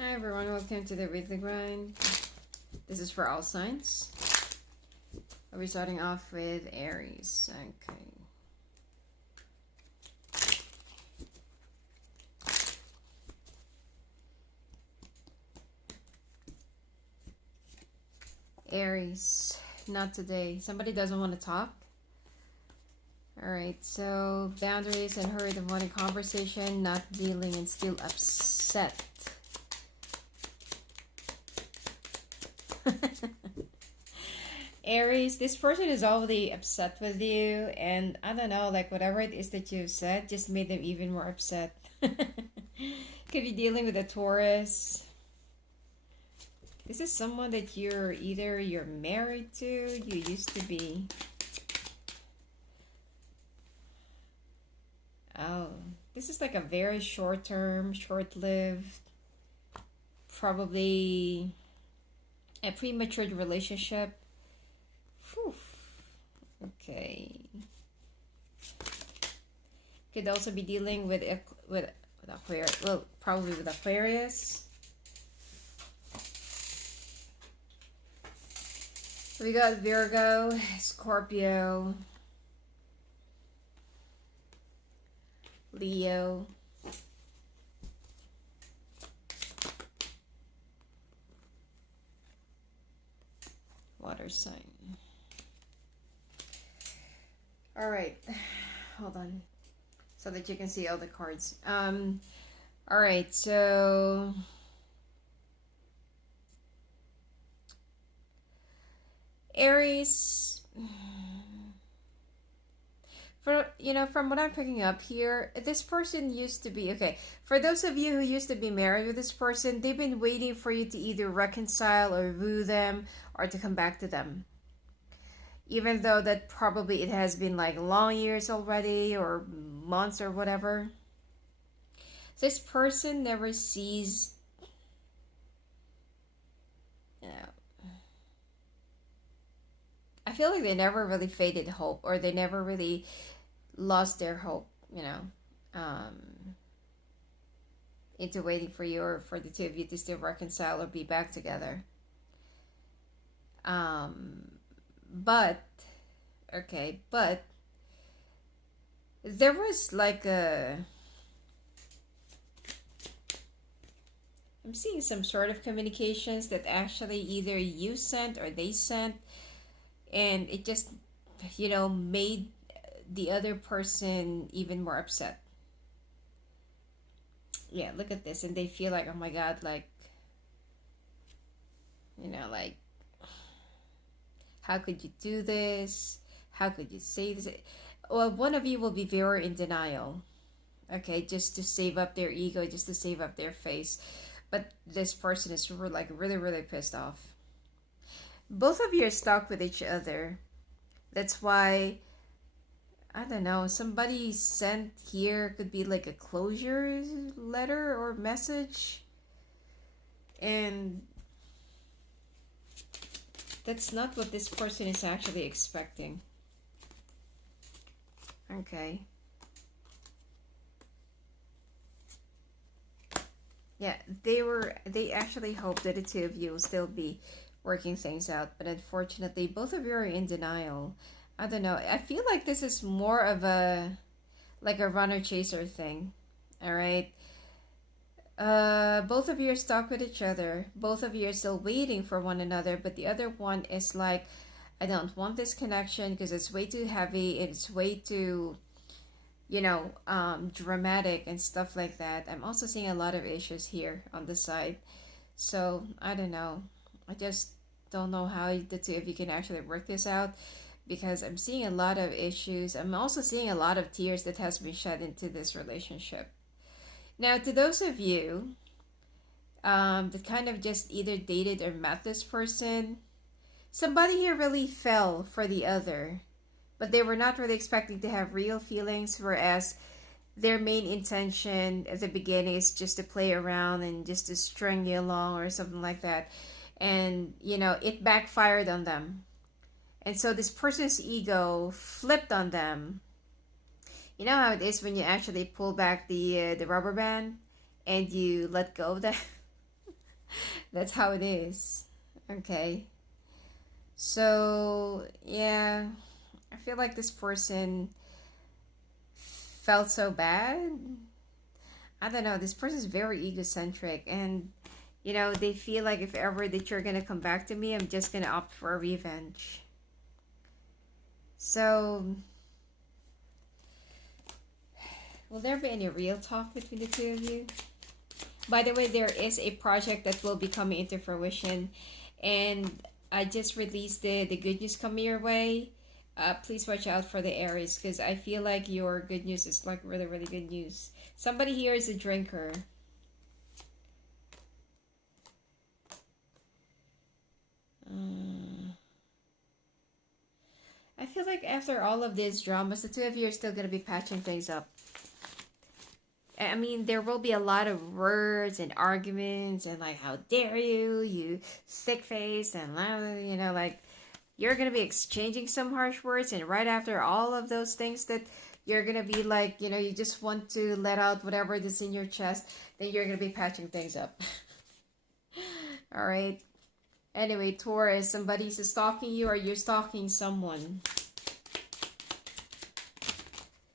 Hi everyone, welcome to the weekly grind. This is for all signs. We're starting off with Aries. Aries, not today. Somebody doesn't want to talk. Alright, so boundaries and hurry the morning conversation, not dealing and still upset. Aries, this person is already upset with you, and I don't know, like whatever it is that you've said just made them even more upset. Could be dealing with a Taurus. This is someone that you're married to, you used to be. Oh, this is like a very short-term, short-lived, probably a premature relationship. Whew. Okay. Could also be dealing with Aquarius. Well, probably with Aquarius. We got Virgo, Scorpio, Leo, water sign. All right, hold on, so that you can see all the cards. All right, so Aries, from what I'm picking up here, this person used to be, okay, for those of you who used to be married with this person, they've been waiting for you to either reconcile or woo them or to come back to them. Even though that probably it has been like long years already or months or whatever. This person never sees, I feel like they never really faded hope, or they never really lost their hope, into waiting for you or for the two of you to still reconcile or be back together. But there was like I'm seeing some sort of communications that actually either you sent or they sent, and it just, made the other person even more upset. Yeah, look at this, and they feel like, oh my god, like, like, how could you do this? How could you say this? Well, one of you will be very in denial, okay, just to save up their ego, just to save up their face. But this person is really, really pissed off. Both of you are stuck with each other. That's why, I don't know, somebody sent here, could be like a closure letter or message. And that's not what this person is actually expecting. Okay. Yeah, they actually hope that the two of you will still be working things out, but unfortunately both of you are in denial. I don't know, I feel like this is more of a runner chaser thing. All right, both of you are stuck with each other, both of you are still waiting for one another, but the other one is like, I don't want this connection because it's way too heavy, it's way too dramatic and stuff like that. I'm also seeing a lot of issues here on the side, so I don't know, I just don't know how the two of you can actually work this out, because I'm seeing a lot of issues. I'm also seeing a lot of tears that has been shed into this relationship. Now, to those of you that kind of just either dated or met this person, somebody here really fell for the other, but they were not really expecting to have real feelings, whereas their main intention at the beginning is just to play around and just to string you along or something like that. And, it backfired on them. And so this person's ego flipped on them. You know how it is when you actually pull back the rubber band and you let go of that? That's how it is. Okay. So, yeah, I feel like this person felt so bad. I don't know. This person is very egocentric, and they feel like if ever that you're gonna come back to me, I'm just gonna opt for a revenge. So, will there be any real talk between the two of you? By the way, there is a project that will be coming into fruition, and I just released the good news coming your way. Please watch out for the Aries because I feel like your good news is like really, really good news. Somebody here is a drinker. I feel like after all of these dramas, the two of you are still going to be patching things up. I mean, there will be a lot of words and arguments and like, how dare you, you thick face, and like you're gonna be exchanging some harsh words, and right after all of those things that you're gonna be like, you just want to let out whatever is in your chest, then you're gonna be patching things up. All right. Anyway, Taurus, somebody's stalking you or you're stalking someone.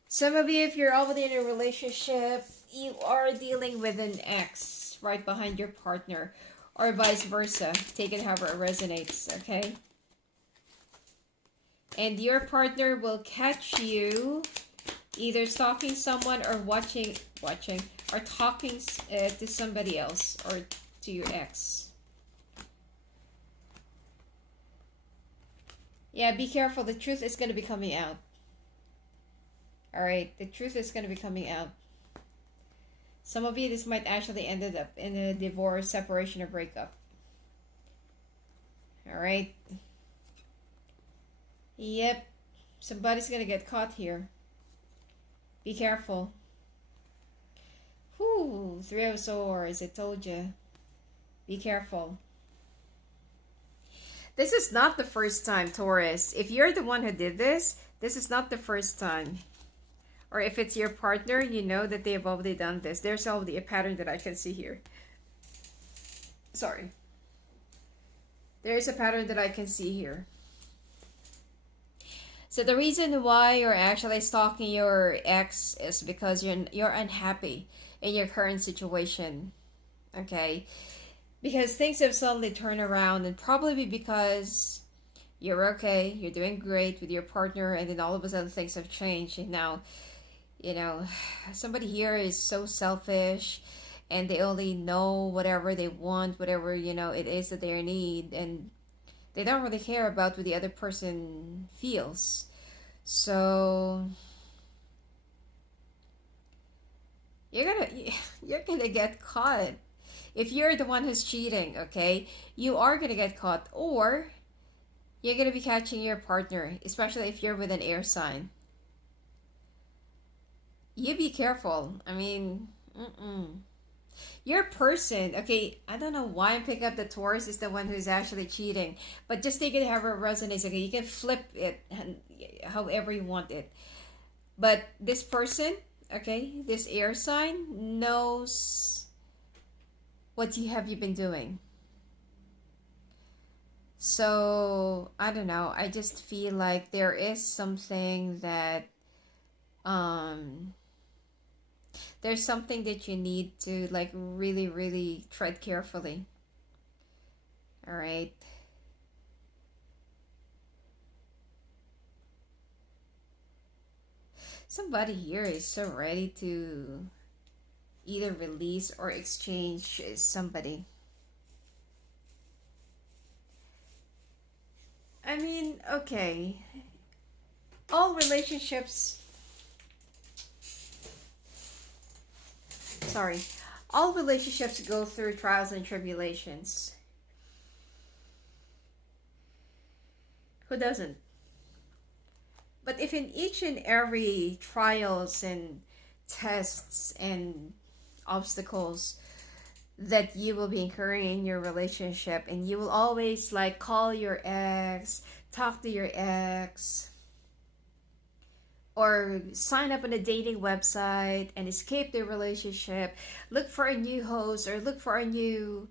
Some of you, if you're already in a relationship, you are dealing with an ex right behind your partner, or vice versa. Take it however it resonates, okay? And your partner will catch you either stalking someone or watching or talking to somebody else or to your ex. Yeah, be careful. The truth is going to be coming out. All right, the truth is going to be coming out. Some of you, this might actually ended up in a divorce, separation, or breakup. All right. Yep, somebody's going to get caught here. Be careful. Whew, Three of Swords, I told you. Be careful. This is not the first time, Taurus. If you're the one who did this, this is not the first time. Or if it's your partner, you know that they have already done this. There's already a pattern that I can see here. Sorry. There's a pattern that I can see here. So the reason why you're actually stalking your ex is because you're unhappy in your current situation. Okay? Because things have suddenly turned around, and probably because you're okay, you're doing great with your partner, and then all of a sudden things have changed, and now somebody here is so selfish, and they only know whatever they want, whatever it is that they need, and they don't really care about what the other person feels. So you're gonna get caught. If you're the one who's cheating, okay, you are gonna get caught, or you're gonna be catching your partner, especially if you're with an air sign. You be careful. I mean, your person, okay, I don't know why I'm picking up the Taurus is the one who's actually cheating, but just take it however it resonates, okay? You can flip it however you want it. But this person, okay, this air sign knows what you been doing. So, I don't know. I just feel like there is something that there's something that you need to like really, really tread carefully. All right. Somebody here is so ready to either release or exchange somebody. I mean, okay. All relationships, sorry, all relationships go through trials and tribulations. Who doesn't? But if in each and every trials and tests and obstacles that you will be incurring in your relationship, and you will always like call your ex, talk to your ex, or sign up on a dating website and escape the relationship, look for a new host or look for a new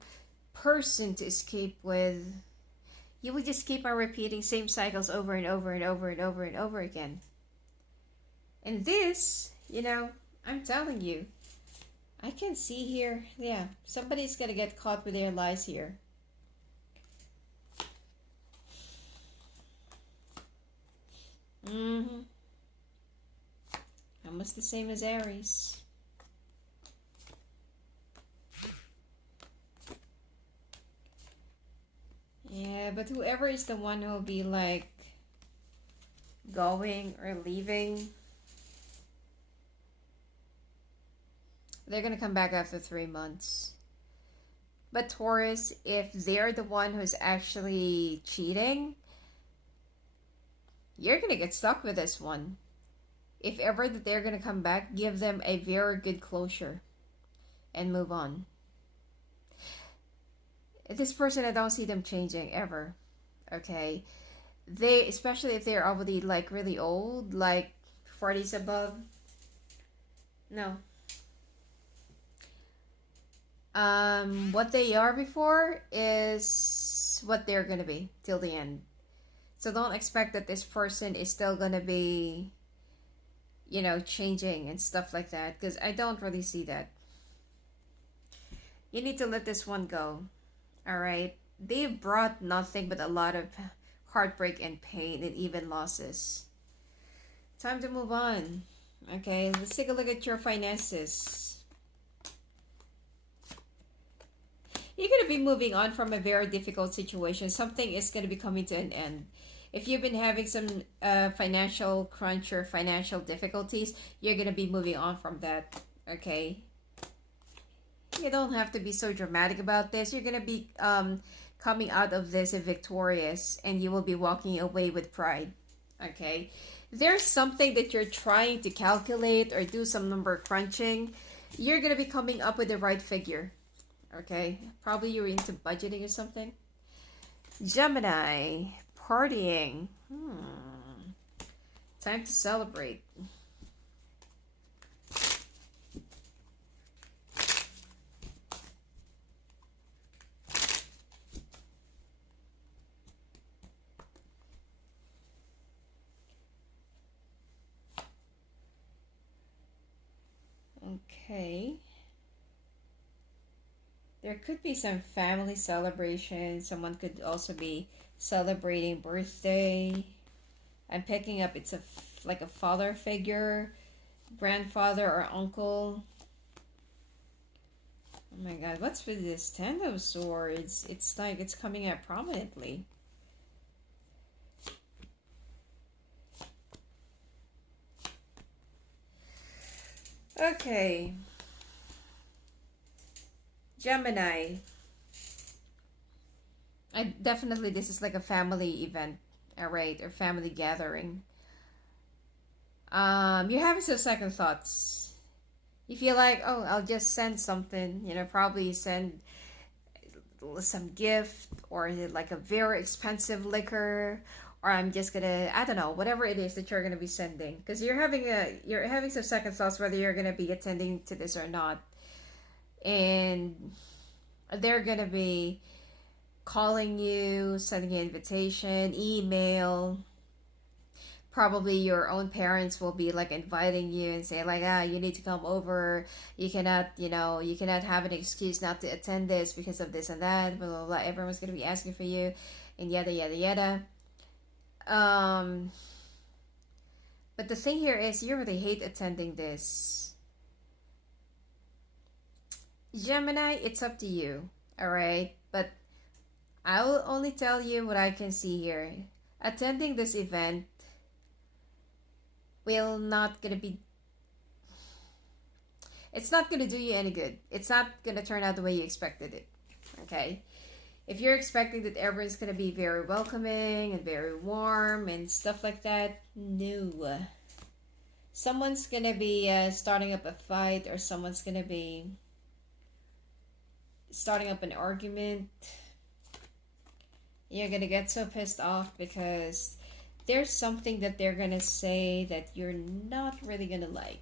person to escape with, you will just keep on repeating same cycles over and over and over and over and over again. And this, I'm telling you, I can see here, yeah, somebody's gonna get caught with their lies here. Almost the same as Aries. Yeah, but whoever is the one who will be like going or leaving, they're gonna come back after 3 months. But Taurus, if they're the one who's actually cheating, you're gonna get stuck with this one. If ever that they're gonna come back, give them a very good closure and move on. This person, I don't see them changing ever. Okay, they, especially if they're already like really old, like 40s above. No. What they are before is what they're gonna be till the end. So don't expect that this person is still gonna be, changing and stuff like that, because I don't really see that. You need to let this one go. All right, they brought nothing but a lot of heartbreak and pain and even losses. Time to move on. Okay, let's take a look at your finances. You're going to be moving on from a very difficult situation. Something is going to be coming to an end. If you've been having some financial crunch or financial difficulties, you're going to be moving on from that. Okay, you don't have to be so dramatic about this. You're going to be coming out of this victorious, and you will be walking away with pride. Okay, there's something that you're trying to calculate or do some number crunching. You're going to be coming up with the right figure. Okay, probably you're into budgeting or something. Gemini, partying. Time to celebrate. Okay. There could be some family celebration. Someone could also be celebrating birthday. I'm picking up it's like a father figure, grandfather or uncle. Oh my god, what's with this Ten of Swords? It's like it's coming out prominently. Okay. Gemini. Definitely this is like a family event, alright, or family gathering. You're having some second thoughts. You feel like, oh, I'll just send something, probably send some gift or like a very expensive liquor, or I'm just gonna, I don't know, whatever it is that you're gonna be sending, because you're having some second thoughts whether you're gonna be attending to this or not. And they're gonna be calling you, sending an invitation, email. Probably your own parents will be like inviting you and say like, you need to come over. You cannot have an excuse not to attend this because of this and that, blah blah blah. Everyone's gonna be asking for you, and yada yada yada. But the thing here is you really hate attending this. Gemini, it's up to you, alright? But I will only tell you what I can see here. Attending this event will not gonna be, it's not gonna do you any good. It's not gonna turn out the way you expected it, okay? If you're expecting that everyone's gonna be very welcoming and very warm and stuff like that, no. Someone's gonna be starting up a fight, or someone's gonna be starting up an argument. You're gonna get so pissed off because there's something that they're gonna say that you're not really gonna like.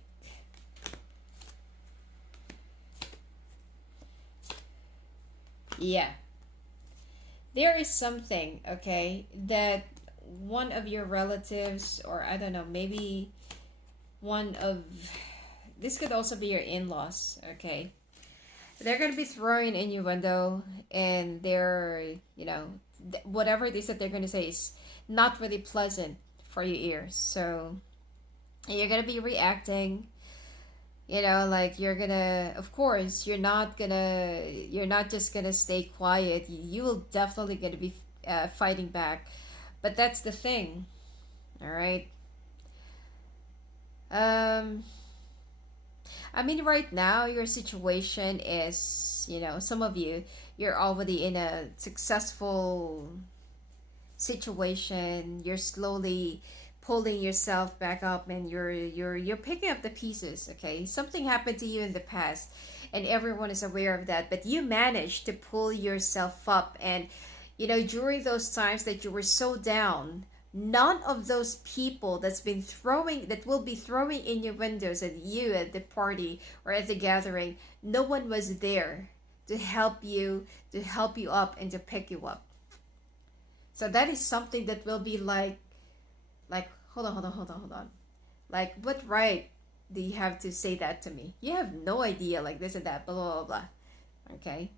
Yeah, There is something, okay, that one of your relatives, or I don't know, maybe one of, this could also be your in-laws, okay, they're gonna be throwing in your window, and they're, whatever it is that they're gonna say is not really pleasant for your ears. So you're gonna be reacting, like you're gonna, of course, you're not just gonna stay quiet. You will definitely gonna be fighting back. But that's the thing, all right. um I mean, right now, your situation is, some of you, you're already in a successful situation. You're slowly pulling yourself back up, and you're picking up the pieces, okay? Something happened to you in the past, and everyone is aware of that, but you managed to pull yourself up. And during those times that you were so down, none of those people that will be throwing in your windows at you at the party or at the gathering, no one was there to help you up and to pick you up. So that is something that will be like, hold on. Like, what right do you have to say that to me? You have no idea, like this and that, blah blah blah blah. Okay.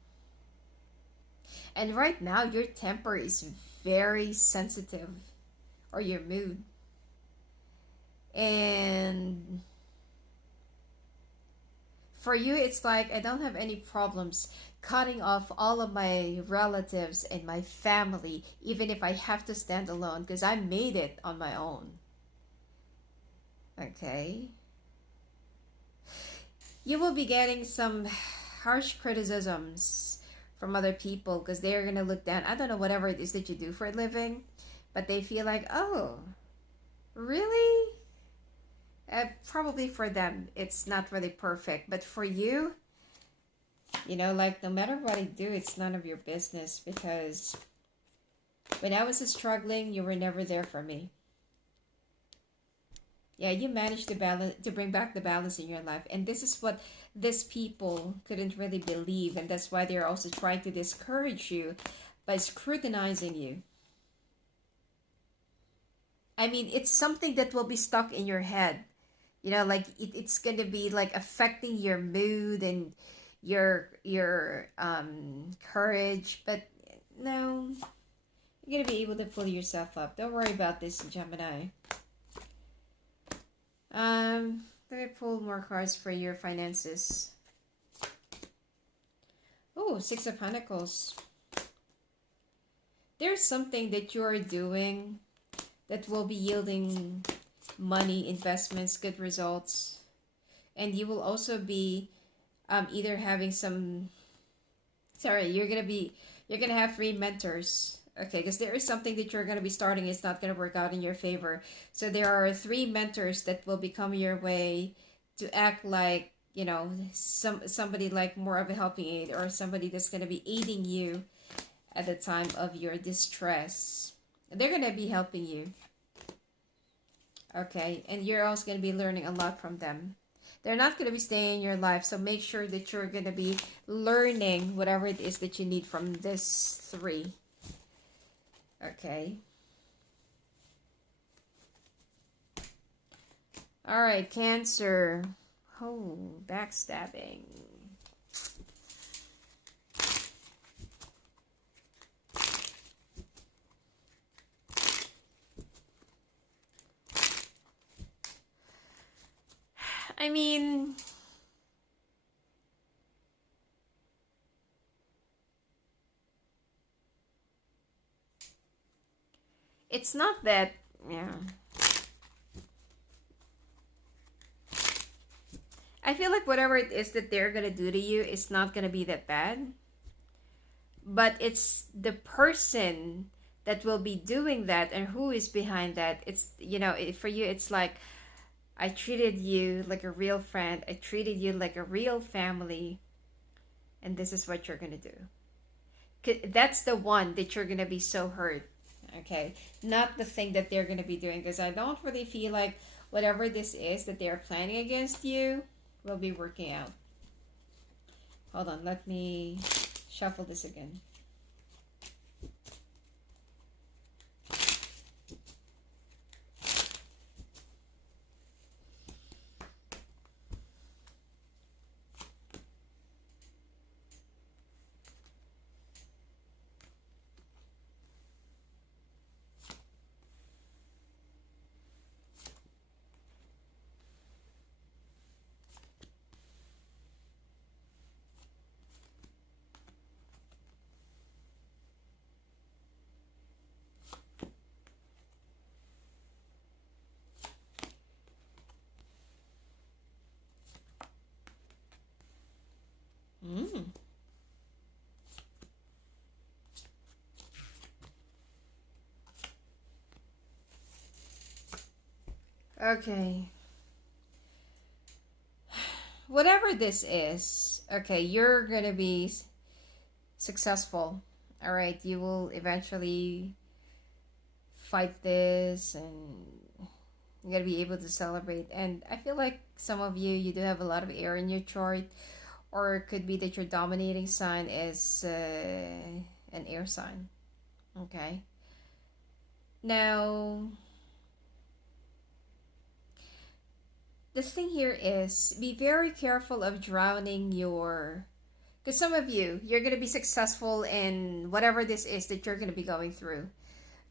And right now your temper is very sensitive, or your mood. And for you, it's like, I don't have any problems cutting off all of my relatives and my family, even if I have to stand alone, because I made it on my own. Okay. You will be getting some harsh criticisms from other people, because they're going to look down. I don't know, whatever it is that you do for a living, but they feel like, oh, really? Probably for them, it's not really perfect. But for you, like, no matter what I do, it's none of your business, because when I was struggling, you were never there for me. Yeah, you managed to bring back the balance in your life. And this is what these people couldn't really believe. And that's why they're also trying to discourage you by scrutinizing you. I mean, it's something that will be stuck in your head. Like, it's going to be like affecting your mood and your courage. But no, you're going to be able to pull yourself up. Don't worry about this, Gemini. Let me pull more cards for your finances. Oh, Six of Pentacles. There's something that you're doing that will be yielding money, investments, good results. And you will also be either having some, sorry, you're gonna have 3 mentors. Okay, because there is something that you're going to be starting. It's not going to work out in your favor. So there are 3 mentors that will become your way to act like, somebody like more of a helping aid, or somebody that's going to be aiding you at the time of your distress. They're going to be helping you. Okay, and you're also going to be learning a lot from them. They're not going to be staying in your life, so make sure that you're going to be learning whatever it is that you need from this 3. Okay. All right, Cancer. Oh, backstabbing. I mean, it's not that, yeah. I feel like whatever it is that they're going to do to you is not going to be that bad. But it's the person that will be doing that and who is behind that. It's, for you, it's like, I treated you like a real friend. I treated you like a real family. And this is what you're going to do. That's the one that you're going to be so hurt. Okay? Not the thing that they're going to be doing. Because I don't really feel like whatever this is that they're planning against you will be working out. Hold on. Let me shuffle this again. Okay. Whatever this is, okay, you're gonna be successful. All right, you will eventually fight this, and you're gonna be able to celebrate. And I feel like some of you do have a lot of air in your chart, or it could be that your dominating sign is an air sign. Okay. Now, the thing here is be very careful of drowning your, because some of you, you're going to be successful in whatever this is that you're going to be going through.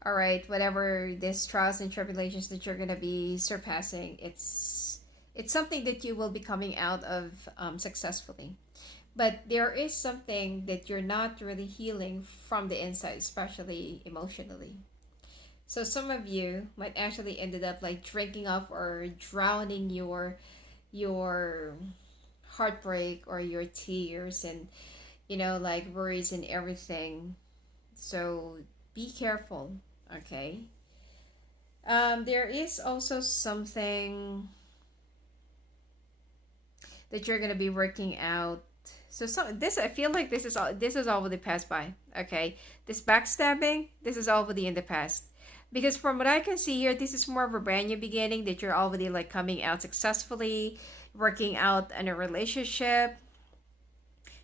All right, whatever this trials and tribulations that you're going to be surpassing, it's something that you will be coming out of successfully. But there is something that you're not really healing from the inside, especially emotionally. So some of you might actually ended up like drinking up or drowning your heartbreak or your tears, and like worries and everything. So be careful, okay? There is also something that you're gonna be working out. So this, I feel like this is already passed by. Okay, this backstabbing, this is already in the past. Because from what I can see here, this is more of a brand new beginning that you're already like coming out successfully, working out in a relationship.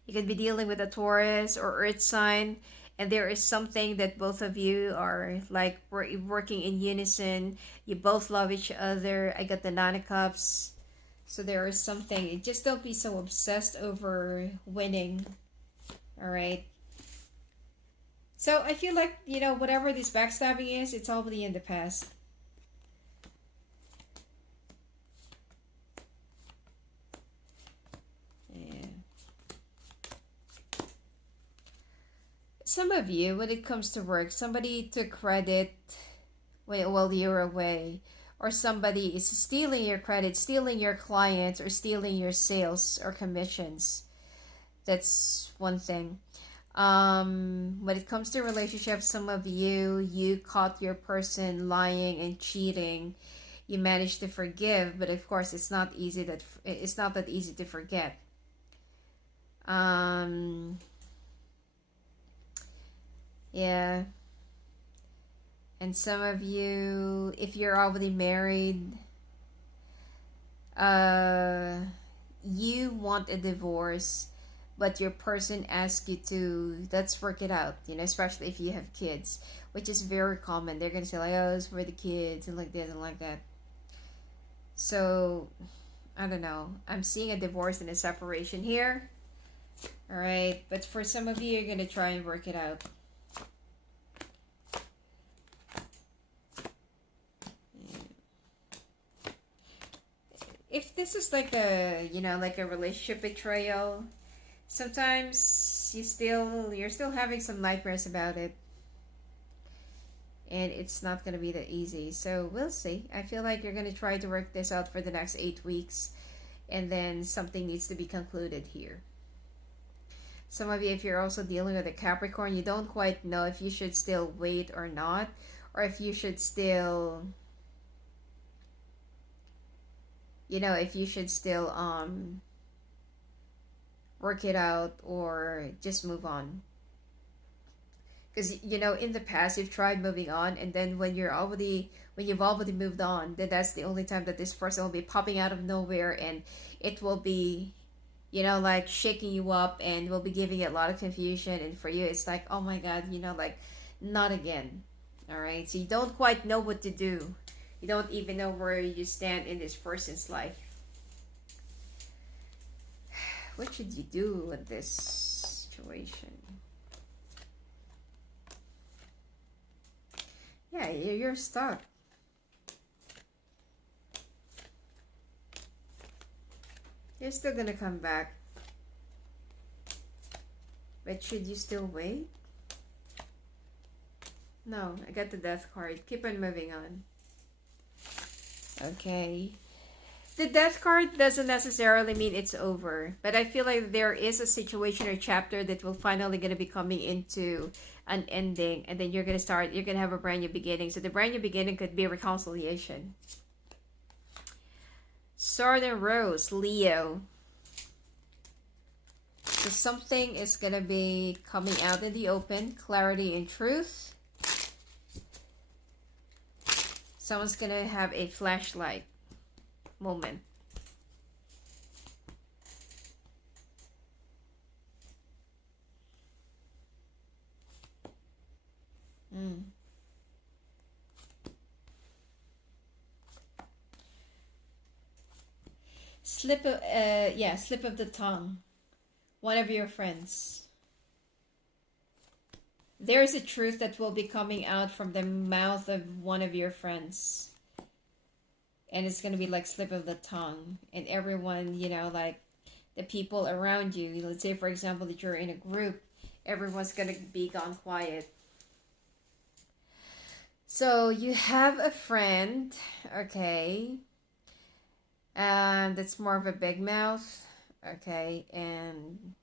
You could be dealing with a Taurus or Earth sign, and there is something that both of you are like working in unison. You both love each other. I got the Nine of Cups. So there is something. Just don't be so obsessed over winning. All right. So I feel like, whatever this backstabbing is, it's already in the past. Yeah. Some of you, when it comes to work, somebody took credit while you're away. Or somebody is stealing your credit, stealing your clients, or stealing your sales or commissions. That's one thing. When it comes to relationships, some of you caught your person lying and cheating. You managed to forgive, but of course it's not that easy to forget. Yeah. And some of you, if you're already married, you want a divorce, but your person asks you to, let's work it out, especially if you have kids, which is very common. They're going to say, like, oh, it's for the kids, and like this and like that. So, I don't know. I'm seeing a divorce and a separation here. All right. But for some of you, you're going to try and work it out. If this is like like a relationship betrayal, sometimes you're still having some nightmares about it, and it's not going to be that easy. So we'll see. I feel like you're going to try to work this out for the next 8 weeks, and then something needs to be concluded here. Some of you, if you're also dealing with a Capricorn, you don't quite know if you should still wait or not, or if you should still work it out or just move on. Because in the past you've tried moving on, and then when you've already moved on, then that's the only time that this person will be popping out of nowhere, and it will be like shaking you up, and will be giving you a lot of confusion. And for you it's like, oh my god, like, not again. All right, so you don't quite know what to do. You don't even know where you stand in this person's life. What should you do with this situation? Yeah, you're stuck. You're still gonna come back. But should you still wait? No, I got the Death card. Keep on moving on. Okay. The Death card doesn't necessarily mean it's over, but I feel like there is a situation or chapter that will finally going to be coming into an ending, and then you're going to have a brand new beginning. So the brand new beginning could be a reconciliation. Sword and Rose, Leo. So something is going to be coming out in the open. Clarity and truth. Someone's going to have a flashlight moment. Slip of slip of the tongue. One of your friends. There is a truth that will be coming out from the mouth of one of your friends. And it's going to be like slip of the tongue. And everyone, you know, like the people around you, let's say for example that you're in a group, everyone's going to be gone quiet. So you have a friend, okay, that's more of a big mouth, okay, and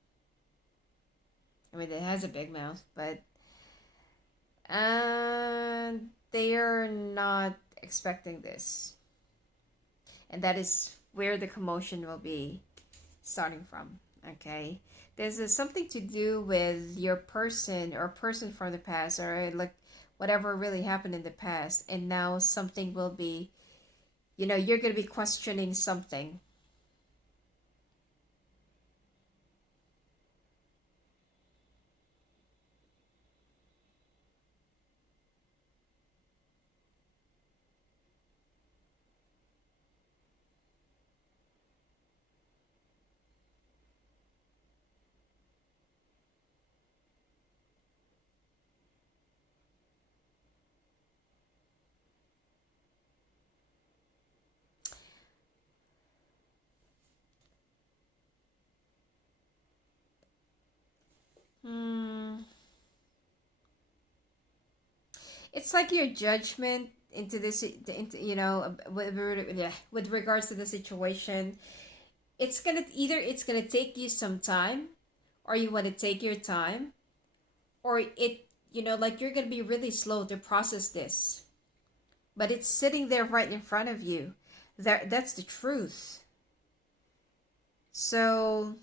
I mean it has a big mouth, but they are not expecting this, and that is where the commotion will be starting from. Okay, this is something to do with your person or person from the past, or like whatever really happened in the past, and now something will be, you know, you're going to be questioning something. Hmm. It's like your judgment into this, into, you know, with regards to the situation. It's gonna either it's gonna take you some time, or you want to take your time, or it, you know, like you're gonna be really slow to process this, but it's sitting there right in front of you. That's the truth. So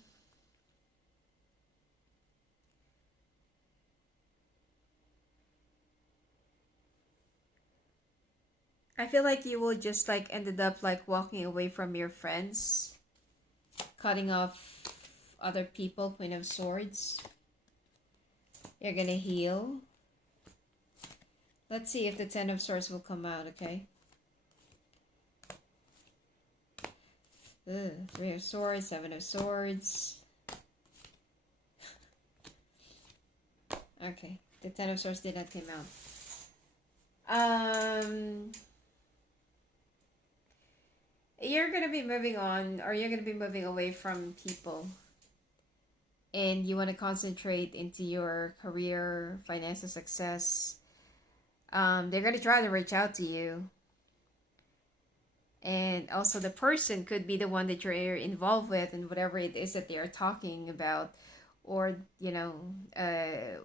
I feel like you will just like ended up like walking away from your friends, cutting off other people. Queen of Swords. You're gonna heal. Let's see if the Ten of Swords will come out, okay? Three of Swords, Seven of Swords. Okay, the Ten of Swords did not come out. You're gonna be moving on, or you're gonna be moving away from people, and you want to concentrate into your career, financial success. They're gonna try to reach out to you, and also the person could be the one that you're involved with, and whatever it is that they are talking about, or you know, the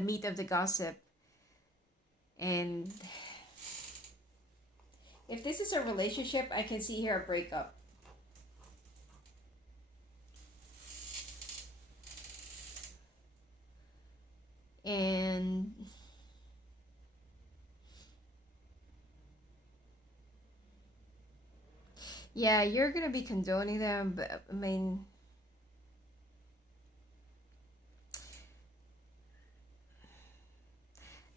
meat of the gossip. And if this is a relationship, I can see here a breakup. And yeah, you're gonna be condoning them, but I mean,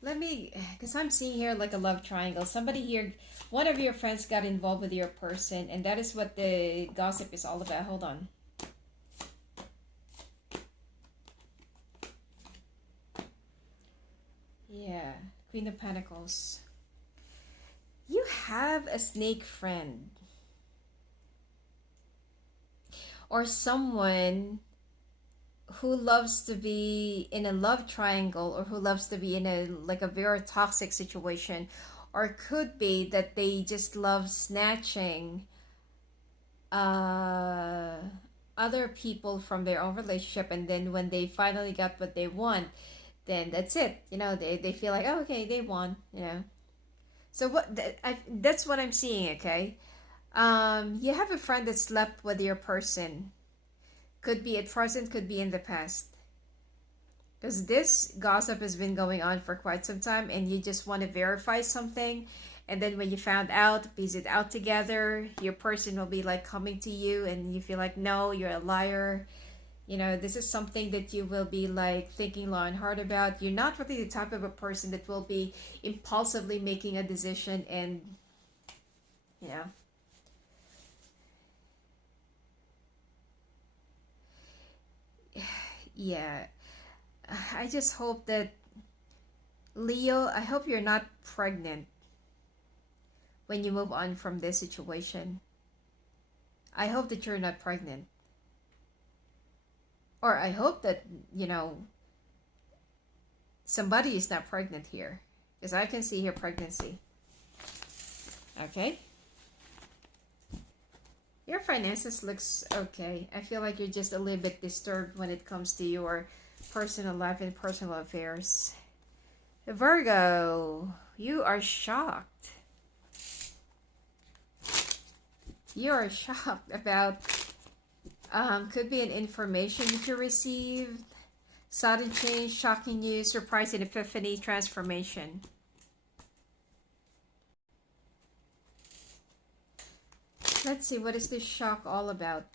let me, because I'm seeing here like a love triangle. Somebody here, one of your friends got involved with your person, and that is what the gossip is all about. Hold on. Yeah, Queen of Pentacles. You have a snake friend. Or someone who loves to be in a love triangle, or who loves to be in a like a very toxic situation, or it could be that they just love snatching uh other people from their own relationship, and then when they finally got what they want, then that's it, you know, they feel like, oh, okay, they won, you know. So that's what I'm seeing, okay? You have a friend that slept with your person. Could be at present, could be in the past. Because this gossip has been going on for quite some time and you just want to verify something. And then when you found out, piece it out together, your person will be like coming to you and you feel like, no, you're a liar. You know, this is something that you will be like thinking long and hard about. You're not really the type of a person that will be impulsively making a decision and, you know. Yeah. I just hope that, Leo, I hope you're not pregnant when you move on from this situation. I hope that you're not pregnant. Or I hope that, you know, somebody is not pregnant here. Because I can see here pregnancy. Okay? Your finances looks okay. I feel like you're just a little bit disturbed when it comes to your personal life and personal affairs. Virgo, you are shocked. You are shocked about, could be an information that you received, sudden change, shocking news, surprise and epiphany, transformation. Let's see, what is this shock all about?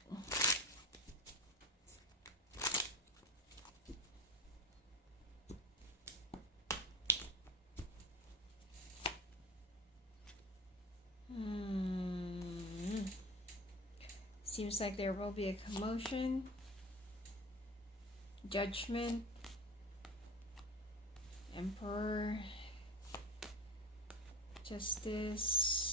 Seems like there will be a commotion, judgment, Emperor, Justice,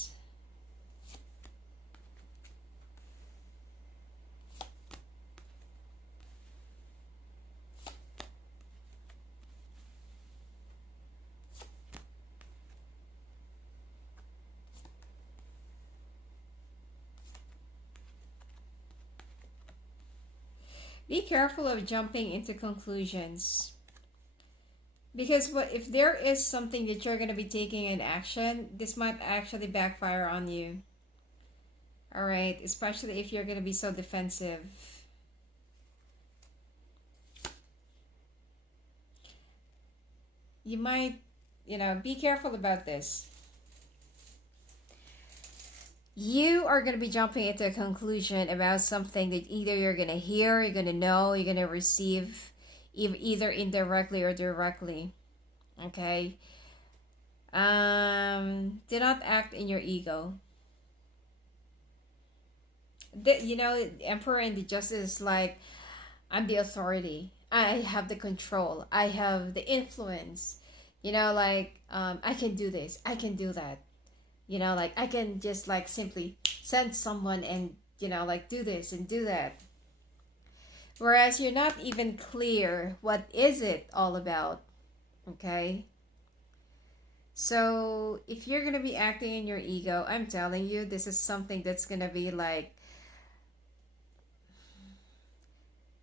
be careful of jumping into conclusions. Because what if there is something that you're going to be taking in action, this might actually backfire on you. Alright, especially if you're going to be so defensive. You might, you know, be careful about this. You are going to be jumping into a conclusion about something that either you're going to hear, you're going to know, you're going to receive, either indirectly or directly. Okay? Do not act in your ego. You know, Emperor and the Justice is like, I'm the authority. I have the control. I have the influence. You know, like, I can do this. I can do that. You know, like, I can just, like, simply send someone and, you know, like, do this and do that. Whereas you're not even clear what is it all about. Okay? So, if you're going to be acting in your ego, I'm telling you, this is something that's going to be, like,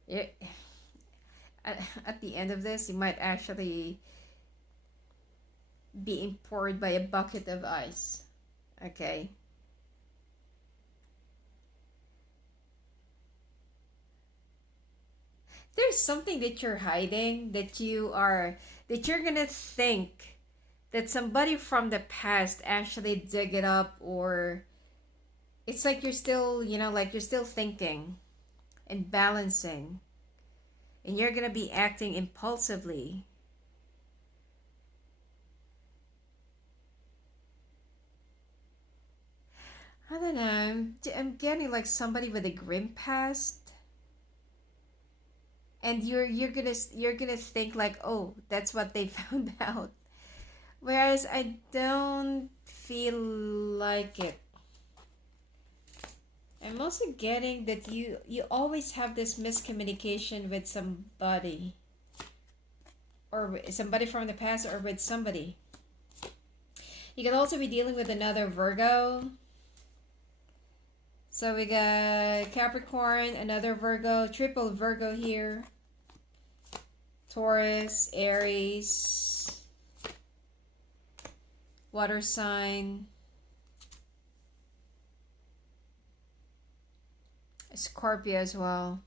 at the end of this, you might actually be poured by a bucket of ice. Okay? There's something that you're hiding that you're gonna think that somebody from the past actually dug it up, or it's like you're still, you know, like you're still thinking and balancing, and you're gonna be acting impulsively. I don't know. I'm getting like somebody with a grim past, and you're gonna think like, oh, that's what they found out. Whereas I don't feel like it. I'm also getting that you always have this miscommunication with somebody, or somebody from the past, or with somebody. You can also be dealing with another Virgo. So we got Capricorn, another Virgo, triple Virgo here. Taurus, Aries, Water sign, Scorpio as well.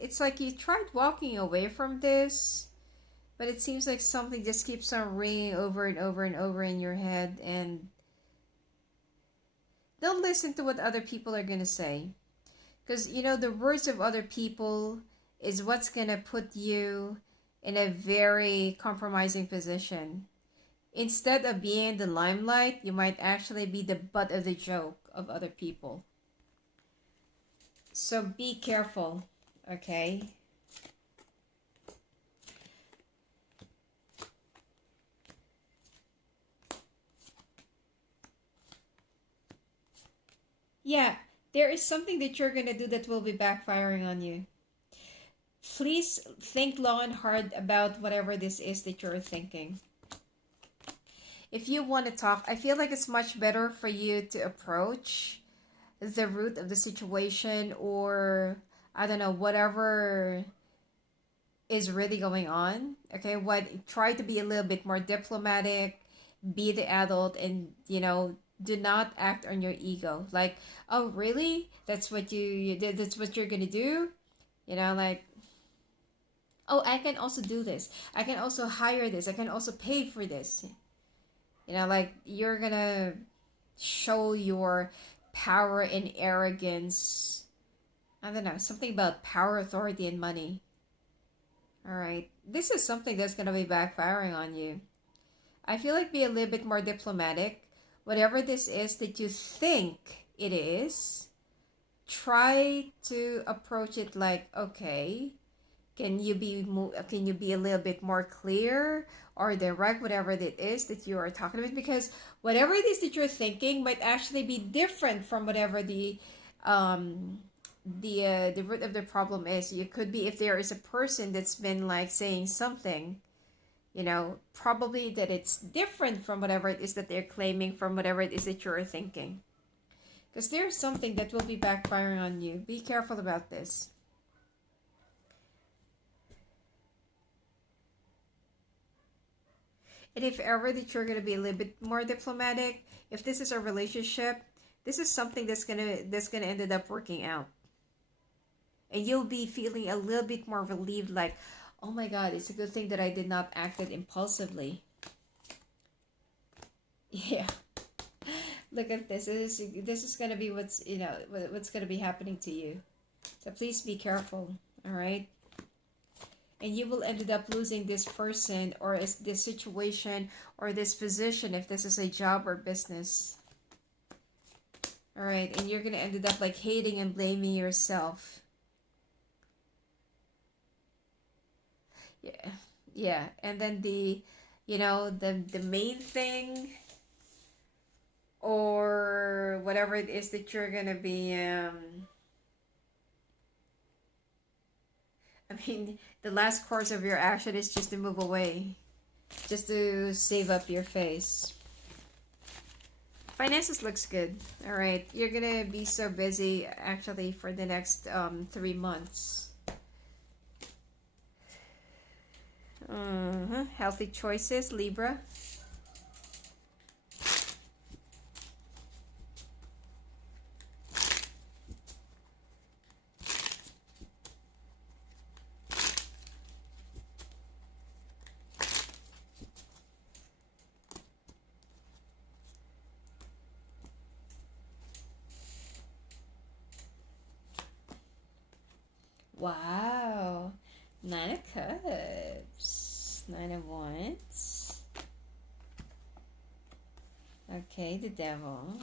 It's like you tried walking away from this, but it seems like something just keeps on ringing over and over and over in your head, and don't listen to what other people are going to say. Because, you know, the words of other people is what's going to put you in a very compromising position. Instead of being the limelight, you might actually be the butt of the joke of other people. So be careful, okay? Yeah, there is something that you're going to do that will be backfiring on you. Please think long and hard about whatever this is that you're thinking. If you want to talk, I feel like it's much better for you to approach the root of the situation, or I don't know, whatever is really going on. Okay, what try to be a little bit more diplomatic, be the adult, and do not act on your ego. Like, oh really? That's what you did. That's what you're gonna do. Like, oh, I can also do this. I can also hire this. I can also pay for this. Like you're gonna show your power and arrogance. I don't know, something about power, authority, and money. All right, this is something that's gonna be backfiring on you. I feel like be a little bit more diplomatic. Whatever this is that you think it is, try to approach it like, okay, can you be a little bit more clear or direct, whatever it is that you are talking about? Because whatever it is that you're thinking might actually be different from whatever the root of the problem is. You could be, if there is a person that's been like saying something, probably that it's different from whatever it is that they're claiming, from whatever it is that you're thinking. Because there's something that will be backfiring on you. Be careful about this. And if ever that you're going to be a little bit more diplomatic, if this is a relationship, this is something that's gonna ended up working out. And you'll be feeling a little bit more relieved, like, oh my god, it's a good thing that I did not act it impulsively. Yeah. Look at this. This is gonna be what's gonna be happening to you. So please be careful, alright? And you will end up losing this person, or is this situation, or this position, if this is a job or business. Alright, and you're gonna end up like hating and blaming yourself. Yeah, and then the main thing, or whatever it is that you're gonna be the last course of your action is just to move away, just to save up your face. Finances looks good. All right, you're gonna be so busy actually for the next 3 months. Healthy choices, Libra. Wow. 9 of Cups. 9 of Wands. Okay, the Devil.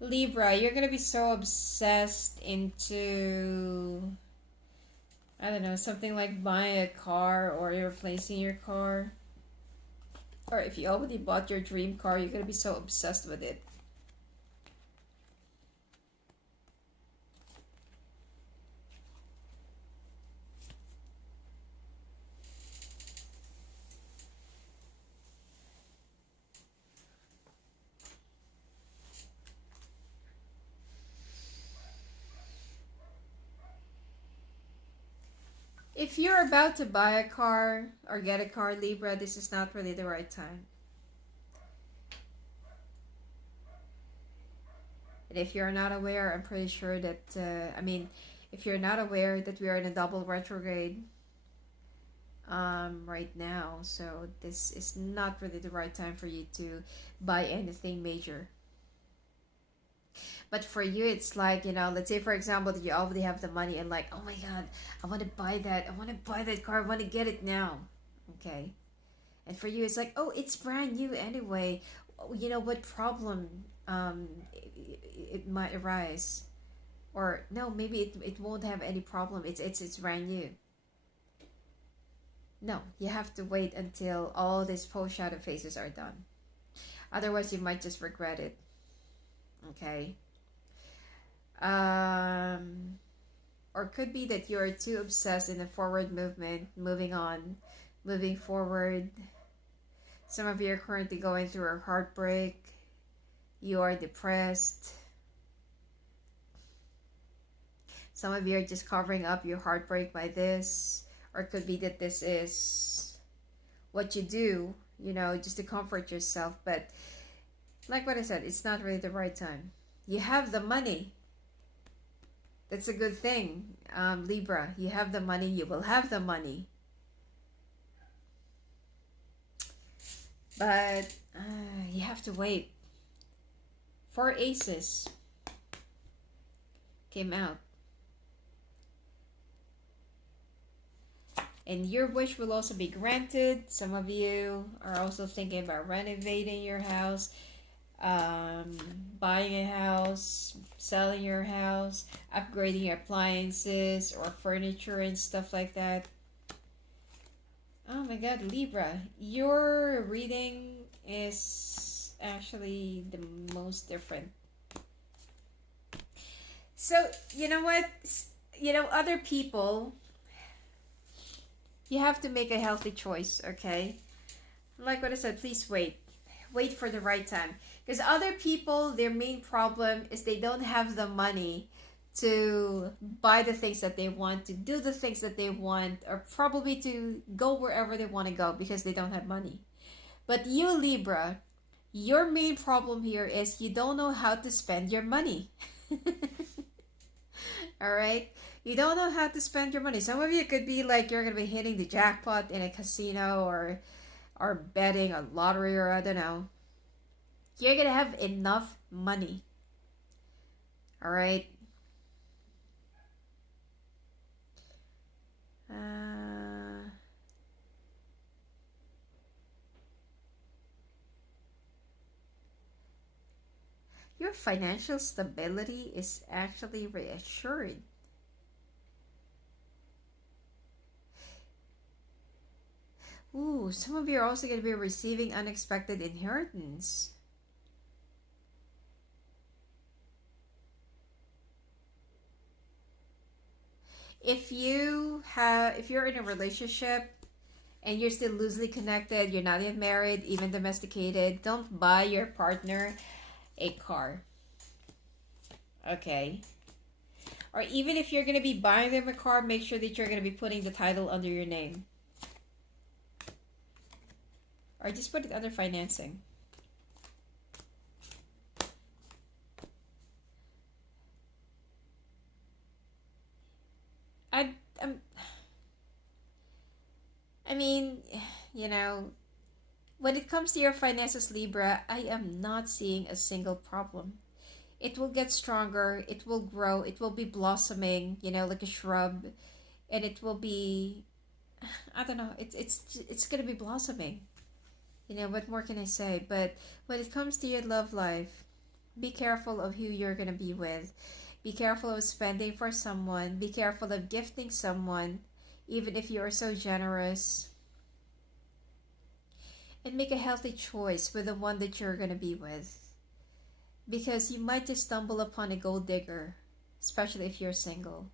Libra, you're going to be so obsessed into, I don't know, something like buying a car, or you're replacing your car. Or if you already bought your dream car, you're going to be so obsessed with it. If you're about to buy a car or get a car, Libra, this is not really the right time. And if you're not aware, I'm pretty sure that, if you're not aware that we are in a double retrograde right now, so this is not really the right time for you to buy anything major. But for you, it's like, let's say, for example, that you already have the money and like, oh my God, I want to buy that. I want to buy that car. I want to get it now. Okay. And for you, it's like, oh, it's brand new anyway. What problem it might arise? Or no, maybe it won't have any problem. It's brand new. No, you have to wait until all these post shadow phases are done. Otherwise, you might just regret it. Okay. Or could be that you're too obsessed in the forward movement, moving on, moving forward. Some of you are currently going through a heartbreak. You are depressed. Some of you are just covering up your heartbreak by this. Or it could be that this is what you do, just to comfort yourself. But like what I said, it's not really the right time. You have the money. That's a good thing, Libra. You have the money. You will have the money. But you have to wait. 4 aces came out. And your wish will also be granted. Some of you are also thinking about renovating your house, buying a house, selling your house, upgrading your appliances or furniture and stuff like that. Oh my God, Libra, your reading is actually the most different. So, you know what? Other people, you have to make a healthy choice, okay? Like what I said, please wait. Wait for the right time. Because other people, their main problem is they don't have the money to buy the things that they want, to do the things that they want, or probably to go wherever they want to go because they don't have money. But you, Libra, your main problem here is you don't know how to spend your money. All right? You don't know how to spend your money. Some of you could be like you're going to be hitting the jackpot in a casino or betting a lottery, or I don't know. You're going to have enough money. All right? Your financial stability is actually reassured. Ooh, some of you are also going to be receiving unexpected inheritance. If you're in a relationship and you're still loosely connected, you're not yet married, even domesticated, don't buy your partner a car. Okay? Or even if you're going to be buying them a car, make sure that you're going to be putting the title under your name. Or just put it under financing. I mean, when it comes to your finances, Libra, I am not seeing a single problem. It will get stronger, it will grow, it will be blossoming, like a shrub, and it will be, I don't know, it's gonna be blossoming. What more can I say? But when it comes to your love life, be careful of who you're gonna be with. Be careful of spending for someone. Be careful of gifting someone, even if you are so generous. And make a healthy choice with the one that you're gonna be with. Because you might just stumble upon a gold digger, especially if you're single.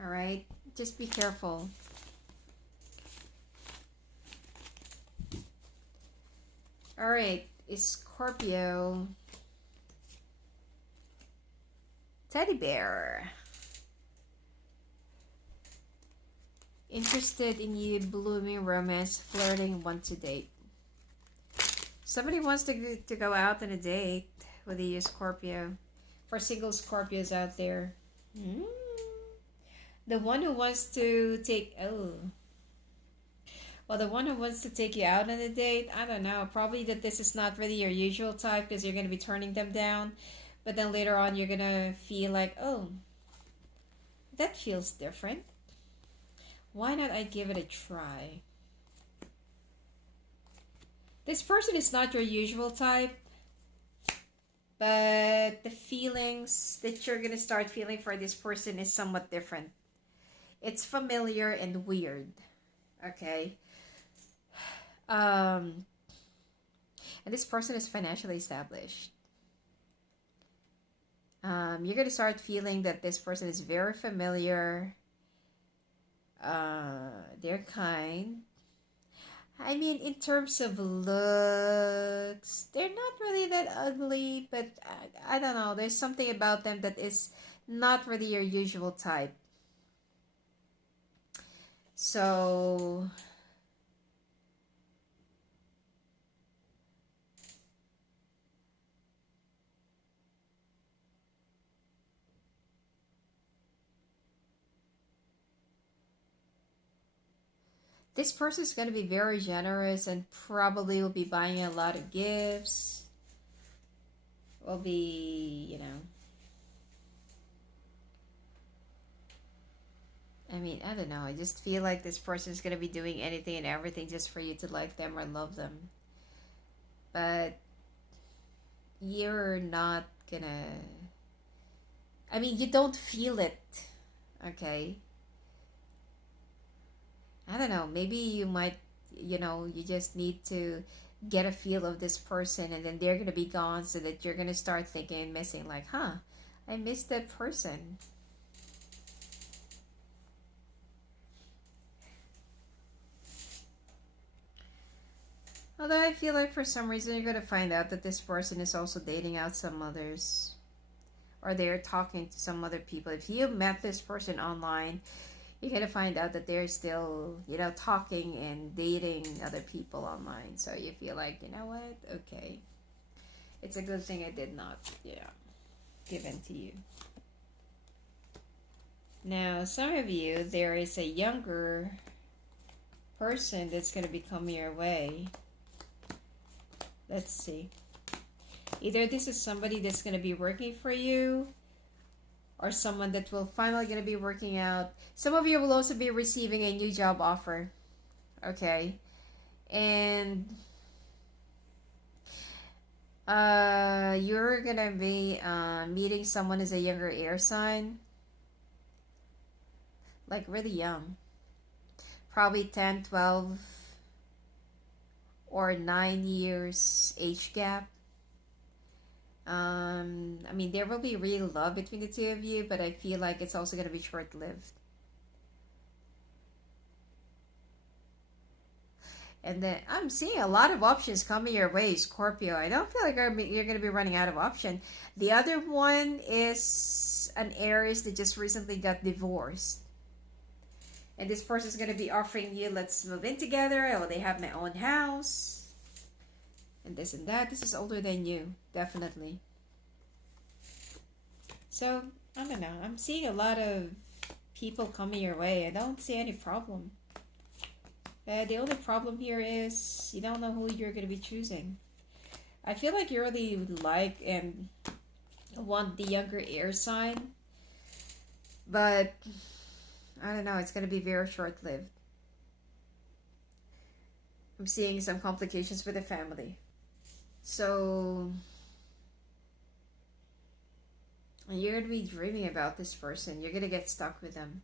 Alright? Just be careful. Alright, Scorpio. Teddy bear. Interested in you, blooming romance, flirting, want to date. Somebody wants to go out on a date with you, Scorpio. For single Scorpios out there. Mm. The one who wants to take... Oh. Well, the one who wants to take you out on a date, I don't know. Probably that this is not really your usual type because you're going to be turning them down. But then later on, you're going to feel like, oh, that feels different. Why not I give it a try? This person is not your usual type. But the feelings that you're going to start feeling for this person is somewhat different. It's familiar and weird. Okay? And this person is financially established. You're going to start feeling that this person is very familiar. They're kind. I mean, in terms of looks, they're not really that ugly, but I don't know. There's something about them that is not really your usual type. So... this person is going to be very generous and probably will be buying a lot of gifts. Will be, you know... I mean, I don't know. I just feel like this person is going to be doing anything and everything just for you to like them or love them. But you're not gonna... I mean, you don't feel it. Okay? I don't know. Maybe you might, you know, you just need to get a feel of this person and then they're going to be gone so that you're going to start thinking and missing like, huh, I miss that person. Although I feel like for some reason you're going to find out that this person is also dating out some others. Or they're talking to some other people. If you met this person online, you're going to find out that they're still, you know, talking and dating other people online. So you feel like, you know what? Okay. It's a good thing I did not, give in to you. Now, some of you, there is a younger person that's going to be coming your way. Let's see. Either this is somebody that's going to be working for you or someone that will finally going to be working out. Some of you will also be receiving a new job offer. Okay. And you're going to be meeting someone as a younger air sign. Like really young. Probably 10, 12, or 9 years age gap. I mean, there will be real love between the two of you, but I feel like it's also going to be short-lived. And then I'm seeing a lot of options coming your way, Scorpio. I don't feel like you're going to be running out of option. The other one is an Aries that just recently got divorced. And this person is going to be offering you, let's move in together. Oh, they have my own house. And this and that. This is older than you, definitely. So, I don't know. I'm seeing a lot of people coming your way. I don't see any problem. The only problem here is you don't know who you're going to be choosing. I feel like you really like and want the younger air sign. But, I don't know. It's going to be very short-lived. I'm seeing some complications with the family. So, you're going to be dreaming about this person. You're going to get stuck with them.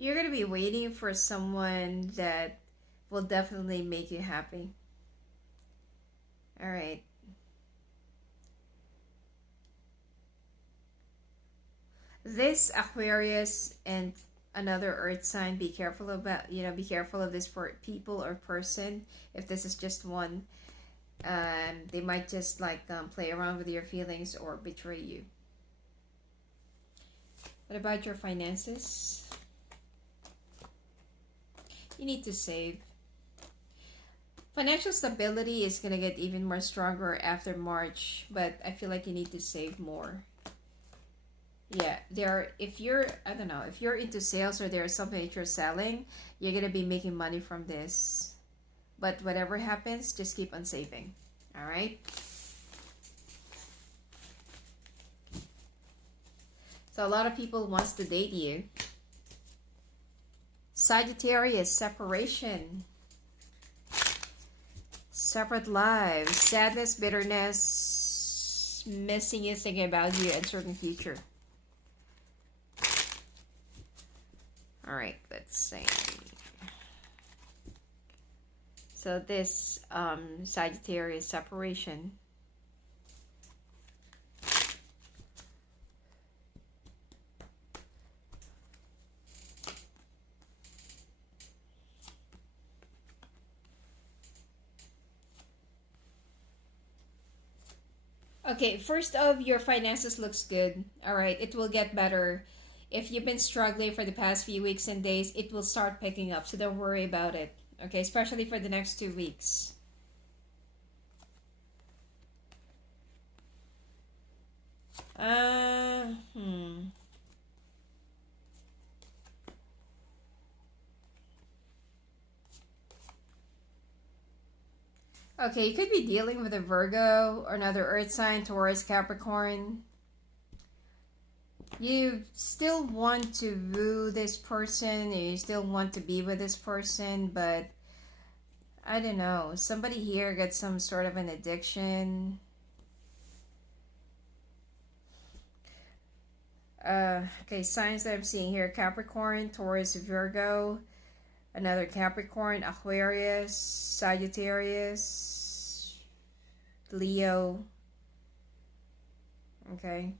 You're going to be waiting for someone that will definitely make you happy. Alright. This Aquarius and another earth sign, be careful about, be careful of this for people or person. If this is just one, they might just like play around with your feelings or betray you. What about your finances? You need to save. Financial stability is going to get even more stronger after March, but I feel like you need to save more. Yeah, if you're, I don't know, if you're into sales or there's something that you're selling, you're going to be making money from this. But whatever happens, just keep on saving. All right? So a lot of people wants to date you. Sagittarius, separation. Separate lives. Sadness, bitterness, missing you, thinking about you, and certain future. All right, let's see. So this Sagittarius separation. Okay, first of your finances looks good. All right, it will get better. If you've been struggling for the past few weeks and days, it will start picking up. So don't worry about it. Okay, especially for the next 2 weeks. Uh, hmm. Okay, you could be dealing with a Virgo or another Earth sign, Taurus, Capricorn. You still want to woo this person, you still want to be with this person, but I don't know. Somebody here got some sort of an addiction. Okay, signs that I'm seeing here: Capricorn, Taurus, Virgo, another Capricorn, Aquarius, Sagittarius, Leo. Okay.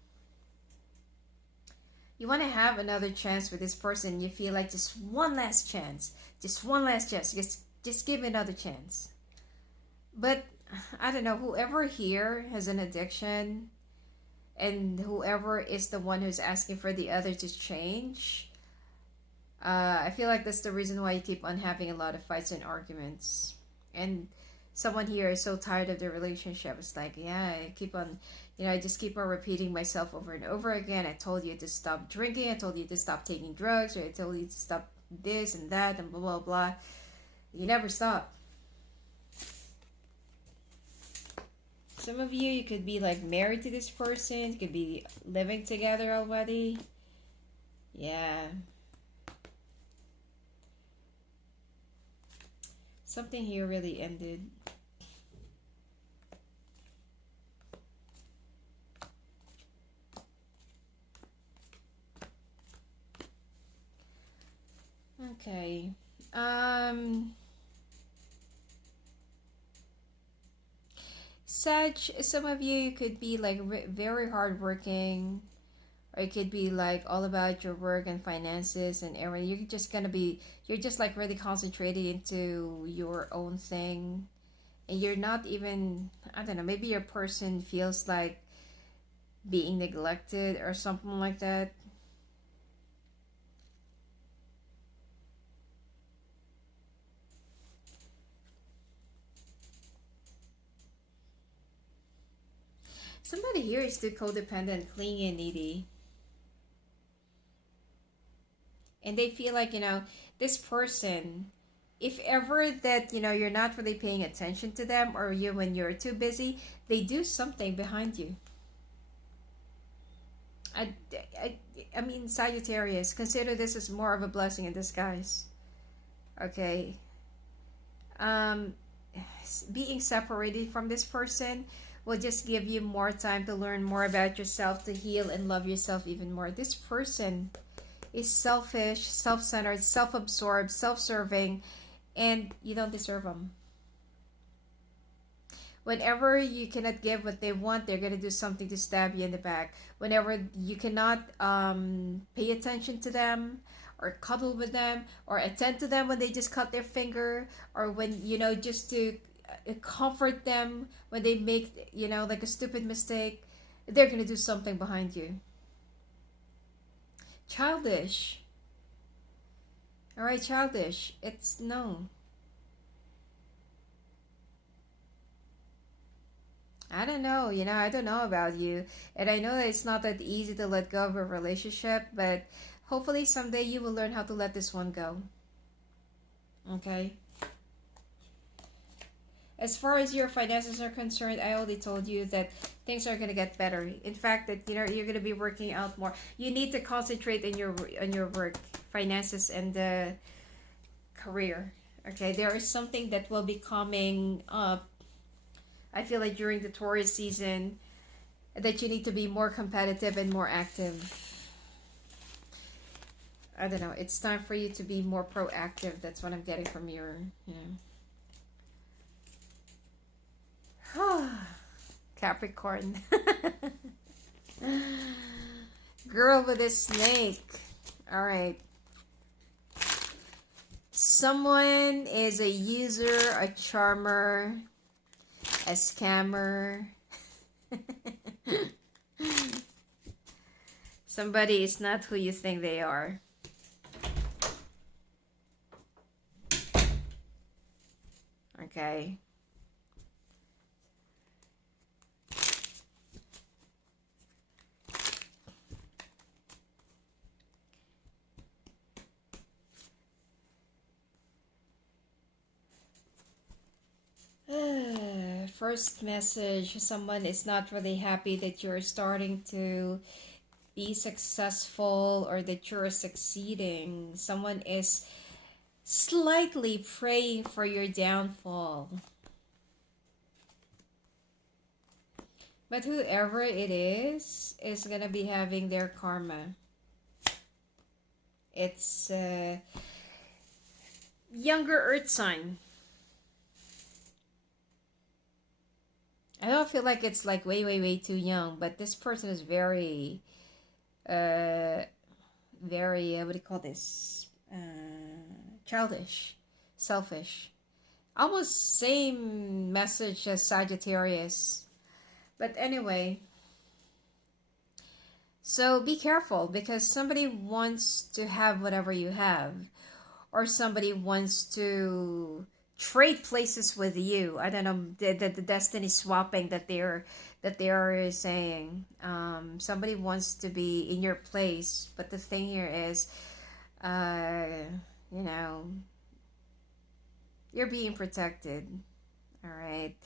You want to have another chance with this person. You feel like just one last chance. Just one last chance. Just give it another chance. But I don't know, whoever here has an addiction and whoever is the one who's asking for the other to change, I feel like that's the reason why you keep on having a lot of fights and arguments. And someone here is so tired of the relationship. It's like, yeah, I keep on, I just keep on repeating myself over and over again. I told you to stop drinking. I told you to stop taking drugs. Or I told you to stop this and that and blah, blah, blah. You never stop. Some of you could be like married to this person. You could be living together already. Yeah. Something here really ended. Okay. Sag, some of you could be like very hardworking, or it could be like all about your work and finances and everything. You're just like really concentrated into your own thing, and you're not even, I don't know, maybe your person feels like being neglected or something like that. Somebody here is too codependent, clingy, and needy. And they feel like, this person, if ever that, you're not really paying attention to them, or when you're too busy, they do something behind you. I, I, I mean, Sagittarius, consider this as more of a blessing in disguise. Okay. Um, Being separated from this person will just give you more time to learn more about yourself, to heal and love yourself even more. This person is selfish, self-centered, self-absorbed, self-serving, and you don't deserve them. Whenever you cannot give what they want, they're gonna do something to stab you in the back. Whenever you cannot pay attention to them, or cuddle with them, or attend to them when they just cut their finger, or when, just to comfort them when they make, like a stupid mistake, they're gonna do something behind you. Childish. All right, childish. It's no. I don't know, I don't know about you. And I know that it's not that easy to let go of a relationship, but hopefully someday you will learn how to let this one go. Okay? As far as your finances are concerned, I already told you that things are going to get better. In fact, that you're going to be working out more. You need to concentrate on your work, finances, and the career. Okay? There is something that will be coming up. I feel like during the Taurus season, that you need to be more competitive and more active. I don't know. It's time for you to be more proactive. That's what I'm getting from your, Capricorn. Girl with a snake. All right. Someone is a user, a charmer, a scammer. Somebody is not who you think they are. Okay. First message, someone is not really happy that you're starting to be successful or that you're succeeding. Someone is slightly praying for your downfall. But whoever it is going to be having their karma. It's a younger earth sign. I don't feel like it's like way, way, way too young, but this person is very, very, what do you call this? Childish, selfish. Almost same message as Sagittarius. But anyway, so be careful because somebody wants to have whatever you have, or somebody wants to trade places with you. I don't know, the destiny swapping that they are saying. Somebody wants to be in your place, but the thing here is, you're being protected. All right.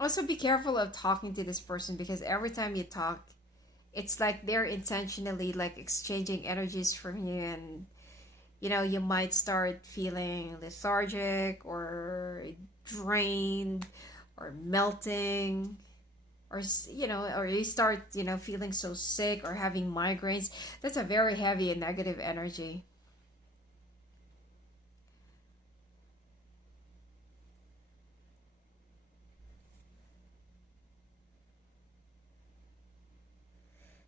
Also, be careful of talking to this person because every time you talk, it's like they're intentionally like exchanging energies from you, and you might start feeling lethargic or drained or melting, or or you start feeling so sick or having migraines. That's a very heavy and negative energy.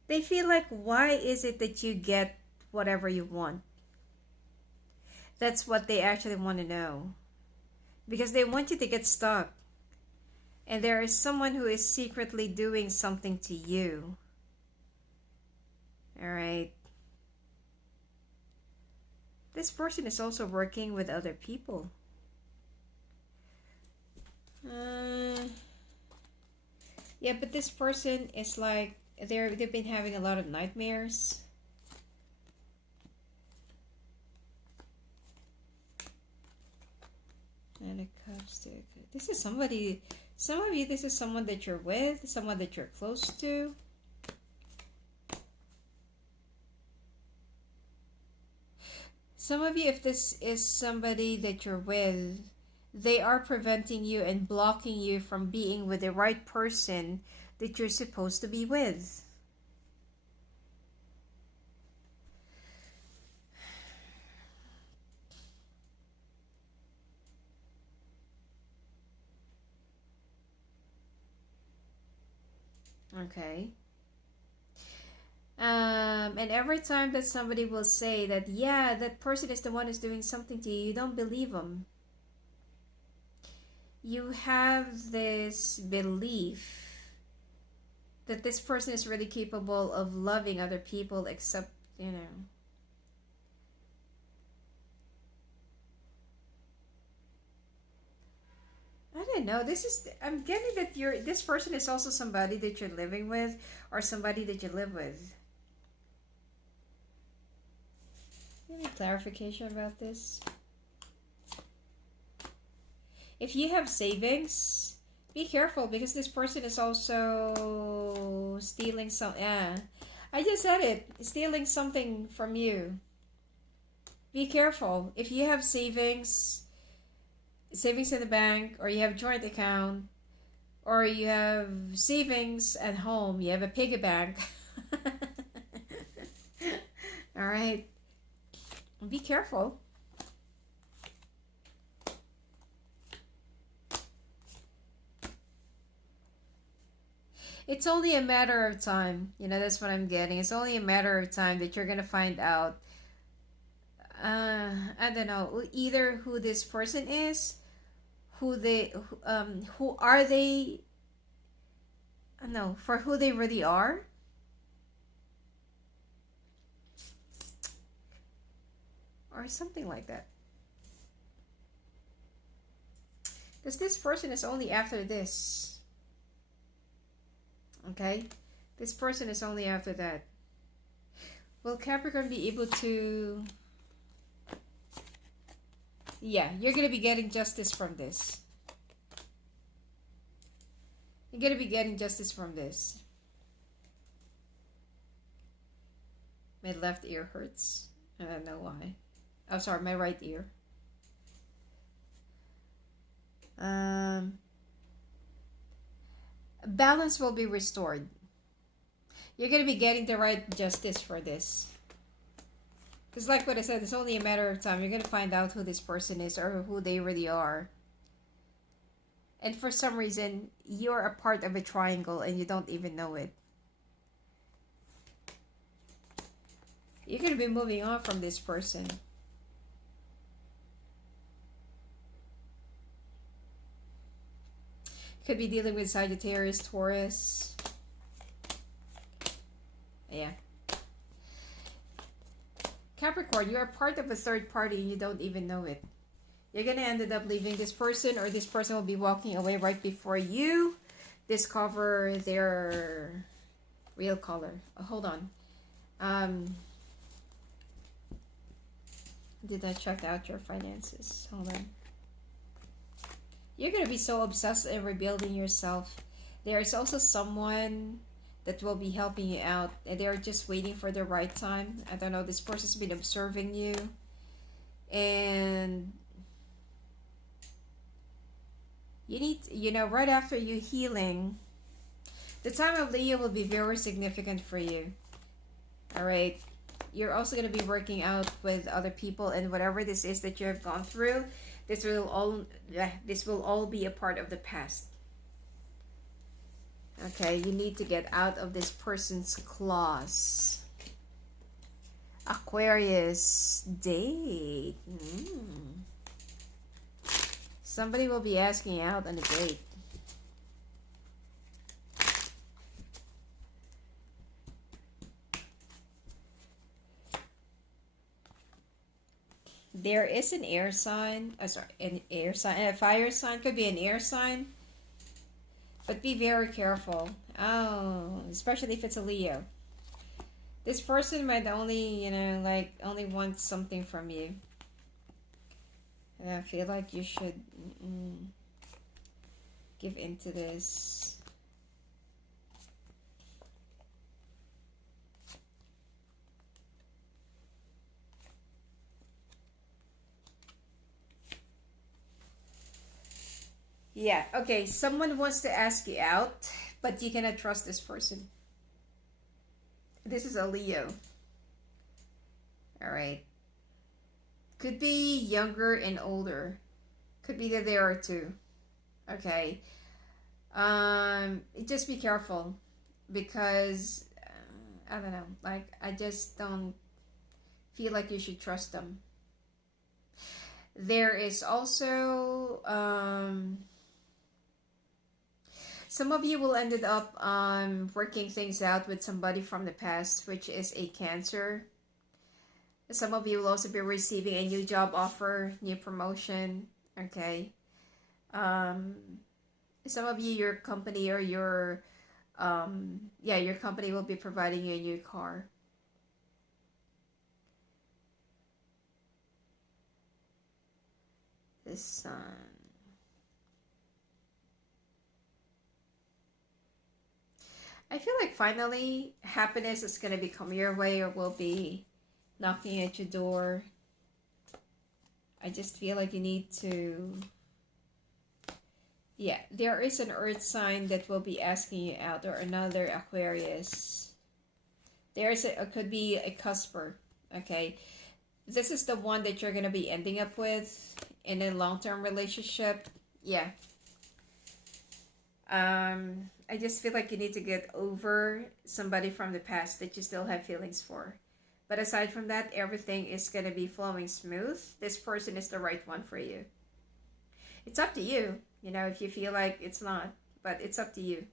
They feel like, why is it that you get whatever you want? That's what they actually want to know. Because they want you to get stuck. And there is someone who is secretly doing something to you. Alright. This person is also working with other people. Yeah, but this person is like, they've been having a lot of nightmares. And it comes to, this is somebody, some of you, this is someone that you're with, someone that you're close to. Some of you, if this is somebody that you're with, they are preventing you and blocking you from being with the right person that you're supposed to be with. Okay. And every time that somebody will say that, yeah, that person is the one who's doing something to you, you don't believe them. You have this belief that this person is really capable of loving other people, except, you know. I don't know. I'm getting that this person is also somebody that you're living with, or somebody that you live with. Any clarification about this? If you have savings, be careful because this person is also stealing some. Yeah, I just said it. Stealing something from you. Be careful. If you have savings in the bank, or you have joint account, or you have savings at home, you have a piggy bank. All right. Be careful. It's only a matter of time. That's what I'm getting. It's only a matter of time that you're going to find out. I don't know. Either who this person is, who are they? No, for who they really are. Or something like that. Because this person is only after this. Okay? This person is only after that. Will Capricorn be able to... Yeah, you're going to be getting justice from this. You're going to be getting justice from this. My left ear hurts. I don't know why. Oh, sorry, my right ear. Balance will be restored. You're going to be getting the right justice for this. Because like what I said, it's only a matter of time. You're going to find out who this person is or who they really are. And for some reason, you're a part of a triangle and you don't even know it. You're going to be moving on from this person. Could be dealing with Sagittarius, Taurus. Yeah. Capricorn, you're a part of a third party and you don't even know it. You're going to end up leaving this person, or this person will be walking away right before you discover their real color. Oh, hold on. Did I check out your finances? Hold on. You're going to be so obsessed in rebuilding yourself. There is also someone that will be helping you out, and they're just waiting for the right time. I don't know, this person's been observing you, and you need, right after you healing, the time of Leo will be very significant for you. All right. You're also going to be working out with other people, and whatever this is that you have gone through, this will all be a part of the past. Okay, you need to get out of this person's claws. Aquarius, date. Somebody will be asking you out on a date. There is an air sign. An air sign. A fire sign. Could be an air sign. But be very careful. Oh, especially if it's a Leo. This person might only, only want something from you. And I feel like you should give into this. Yeah, okay, someone wants to ask you out, but you cannot trust this person. This is a Leo. Alright. Could be younger and older. Could be that there are two. Okay. Just be careful. because I don't know, like I just don't feel like you should trust them. There is also some of you will ended up working things out with somebody from the past, which is a Cancer. Some of you will also be receiving a new job offer, new promotion. Okay. Um, some of you, your company or your company will be providing you a new car. The Sun. I feel like finally happiness is going to be coming your way or will be knocking at your door. I just feel like you need to... Yeah, there is an earth sign that will be asking you out, or another Aquarius. Could be a cusper, okay? This is the one that you're going to be ending up with in a long-term relationship. Yeah. I just feel like you need to get over somebody from the past that you still have feelings for. But aside from that, everything is going to be flowing smooth. This person is the right one for you. It's up to you, if you feel like it's not. But it's up to you.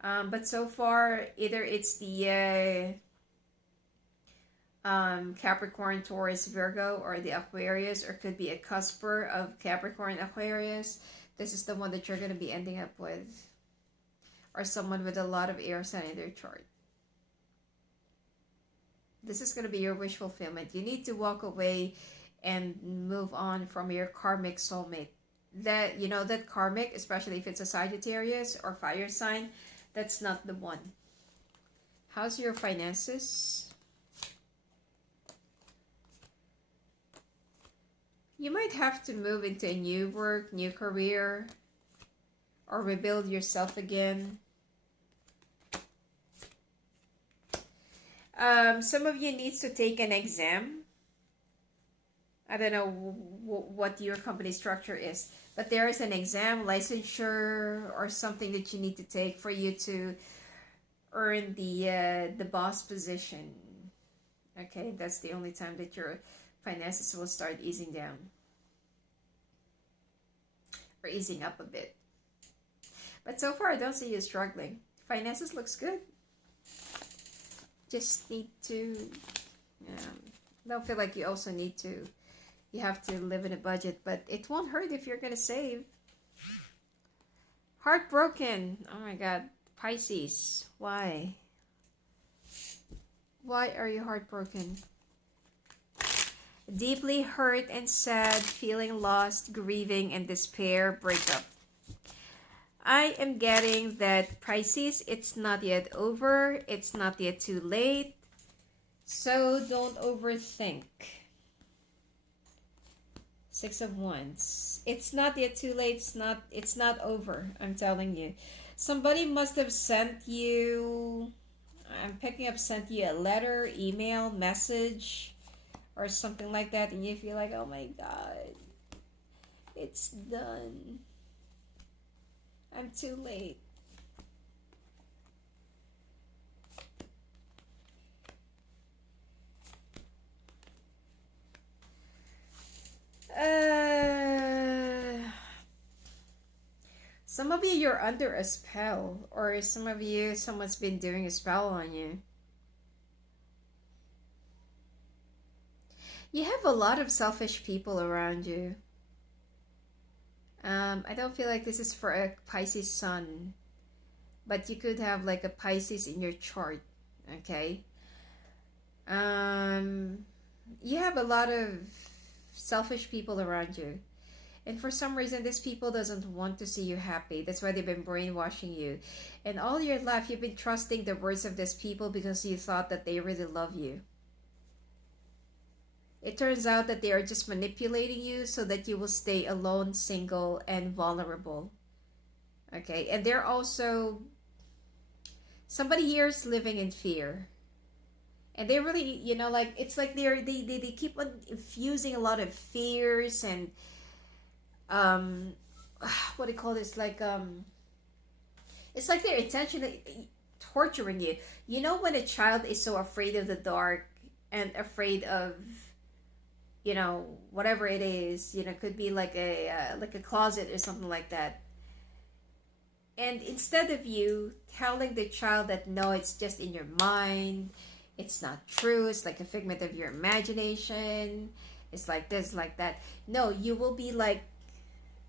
But so far, either it's the Capricorn, Taurus, Virgo, or the Aquarius, or could be a cusper of Capricorn, Aquarius. This is the one that you're going to be ending up with. Or someone with a lot of air sign in their chart. This is going to be your wish fulfillment. You need to walk away and move on from your karmic soulmate. That karmic, especially if it's a Sagittarius or fire sign, that's not the one. How's your finances? You might have to move into a new work, new career, or rebuild yourself again. Some of you needs to take an exam. I don't know what your company structure is, but there is an exam, licensure, or something that you need to take for you to earn the boss position. Okay, that's the only time that your finances will start easing down or easing up a bit. But so far, I don't see you struggling. Finances looks good. Just need to don't feel like you also need to. You have to live in a budget, but it won't hurt if you're gonna save. Heartbroken. Oh my God, Pisces. Why? Why are you heartbroken? Deeply hurt and sad, feeling lost, grieving, and despair, breakup. I am getting that, Pisces, it's not yet over. It's not yet too late. So don't overthink. Six of Wands. It's not yet too late. It's not over. I'm telling you. Somebody must have sent you, I'm picking up, sent you a letter, email, message, or something like that, and you feel like, oh my God, it's done. I'm too late. Some of you, you're under a spell, or some of you, someone's been doing a spell on you. You have a lot of selfish people around you. I don't feel like this is for a Pisces sun, but you could have like a Pisces in your chart, okay? You have a lot of selfish people around you. And for some reason, these people doesn't want to see you happy. That's why they've been brainwashing you. And all your life, you've been trusting the words of these people because you thought that they really love you. It turns out that they are just manipulating you so that you will stay alone, single, and vulnerable. Okay, and they're also... Somebody here is living in fear. And they really, like, it's like they keep on infusing a lot of fears and... what do you call this? Like, It's like they're intentionally torturing you. You know when a child is so afraid of the dark and afraid of, whatever it is, could be like a closet or something like that. And instead of you telling the child that no, it's just in your mind, it's not true, it's like a figment of your imagination, it's like this, like that. No, you will be like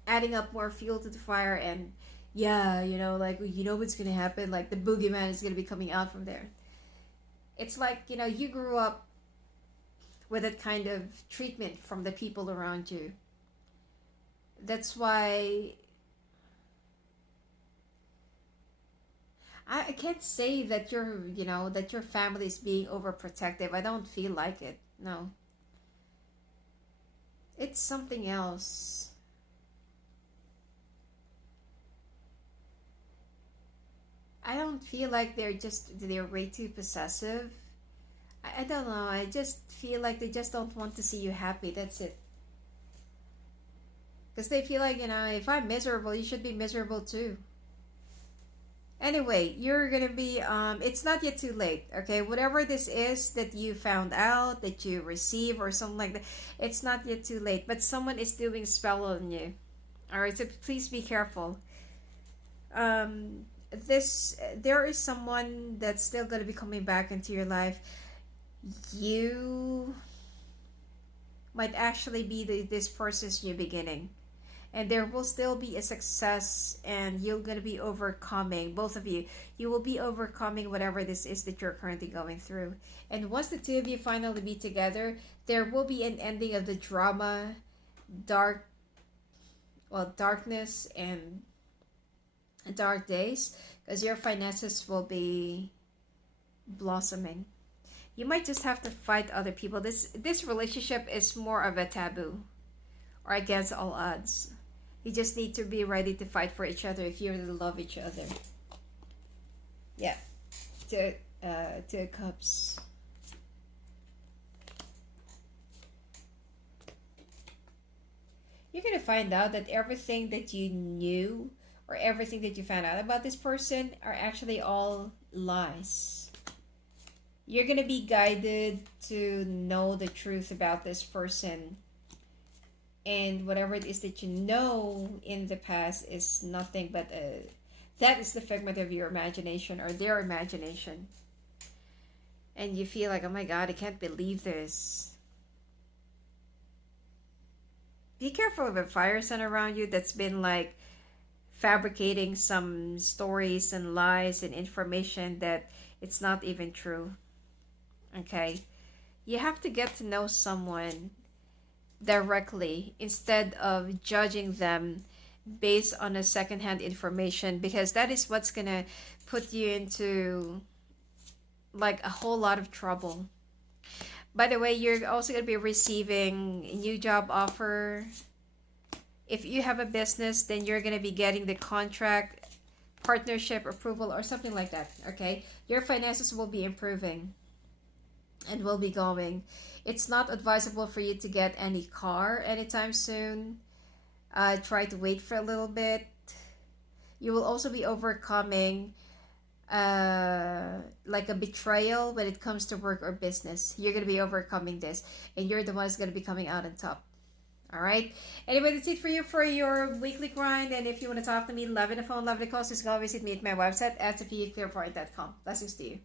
adding up more fuel to the fire, and yeah, like, what's gonna happen, like the boogeyman is gonna be coming out from there. It's like, you grew up with that kind of treatment from the people around you. That's why I can't say that that your family is being overprotective. I don't feel like it. No. It's something else. I don't feel like they're way too possessive. I don't know. I just feel like they just don't want to see you happy. That's it. Because they feel like, if I'm miserable, you should be miserable too. Anyway, you're gonna be, it's not yet too late, okay? Whatever this is that you found out, that you receive, or something like that, it's not yet too late. But someone is doing spell on you. Alright, so please be careful. There is someone that's still gonna be coming back into your life. You might actually be this person's new beginning, and there will still be a success, and you're going to be overcoming, both of you will be overcoming whatever this is that you're currently going through. And once the two of you finally be together, there will be an ending of the drama, darkness and dark days, because your finances will be blossoming. You might just have to fight other people. This relationship is more of a taboo, or against all odds. You just need to be ready to fight for each other if you really love each other. Yeah. Two of Cups. You're gonna find out that everything that you knew, or everything that you found out about this person, are actually all lies. You're going to be guided to know the truth about this person. And whatever it is that you know in the past is nothing but that is the figment of your imagination, or their imagination. And you feel like, oh my God, I can't believe this. Be careful of a fire sign around you that's been like fabricating some stories and lies and information that it's not even true. Okay, you have to get to know someone directly instead of judging them based on a secondhand information, because that is what's gonna put you into like a whole lot of trouble. By the way, you're also gonna be receiving a new job offer. If you have a business, then you're gonna be getting the contract, partnership approval, or something like that. Okay, your finances will be improving and will be going. It's not advisable for you to get any car anytime soon. Try to wait for a little bit. You will also be overcoming like a betrayal when it comes to work or business. You're going to be overcoming this, and you're the one who's going to be coming out on top. All right. Anyway, that's it for you for your weekly grind. And if you want to talk to me, love in the phone, love in the calls, just go visit me at my website at clearpoint.com. Blessings to you.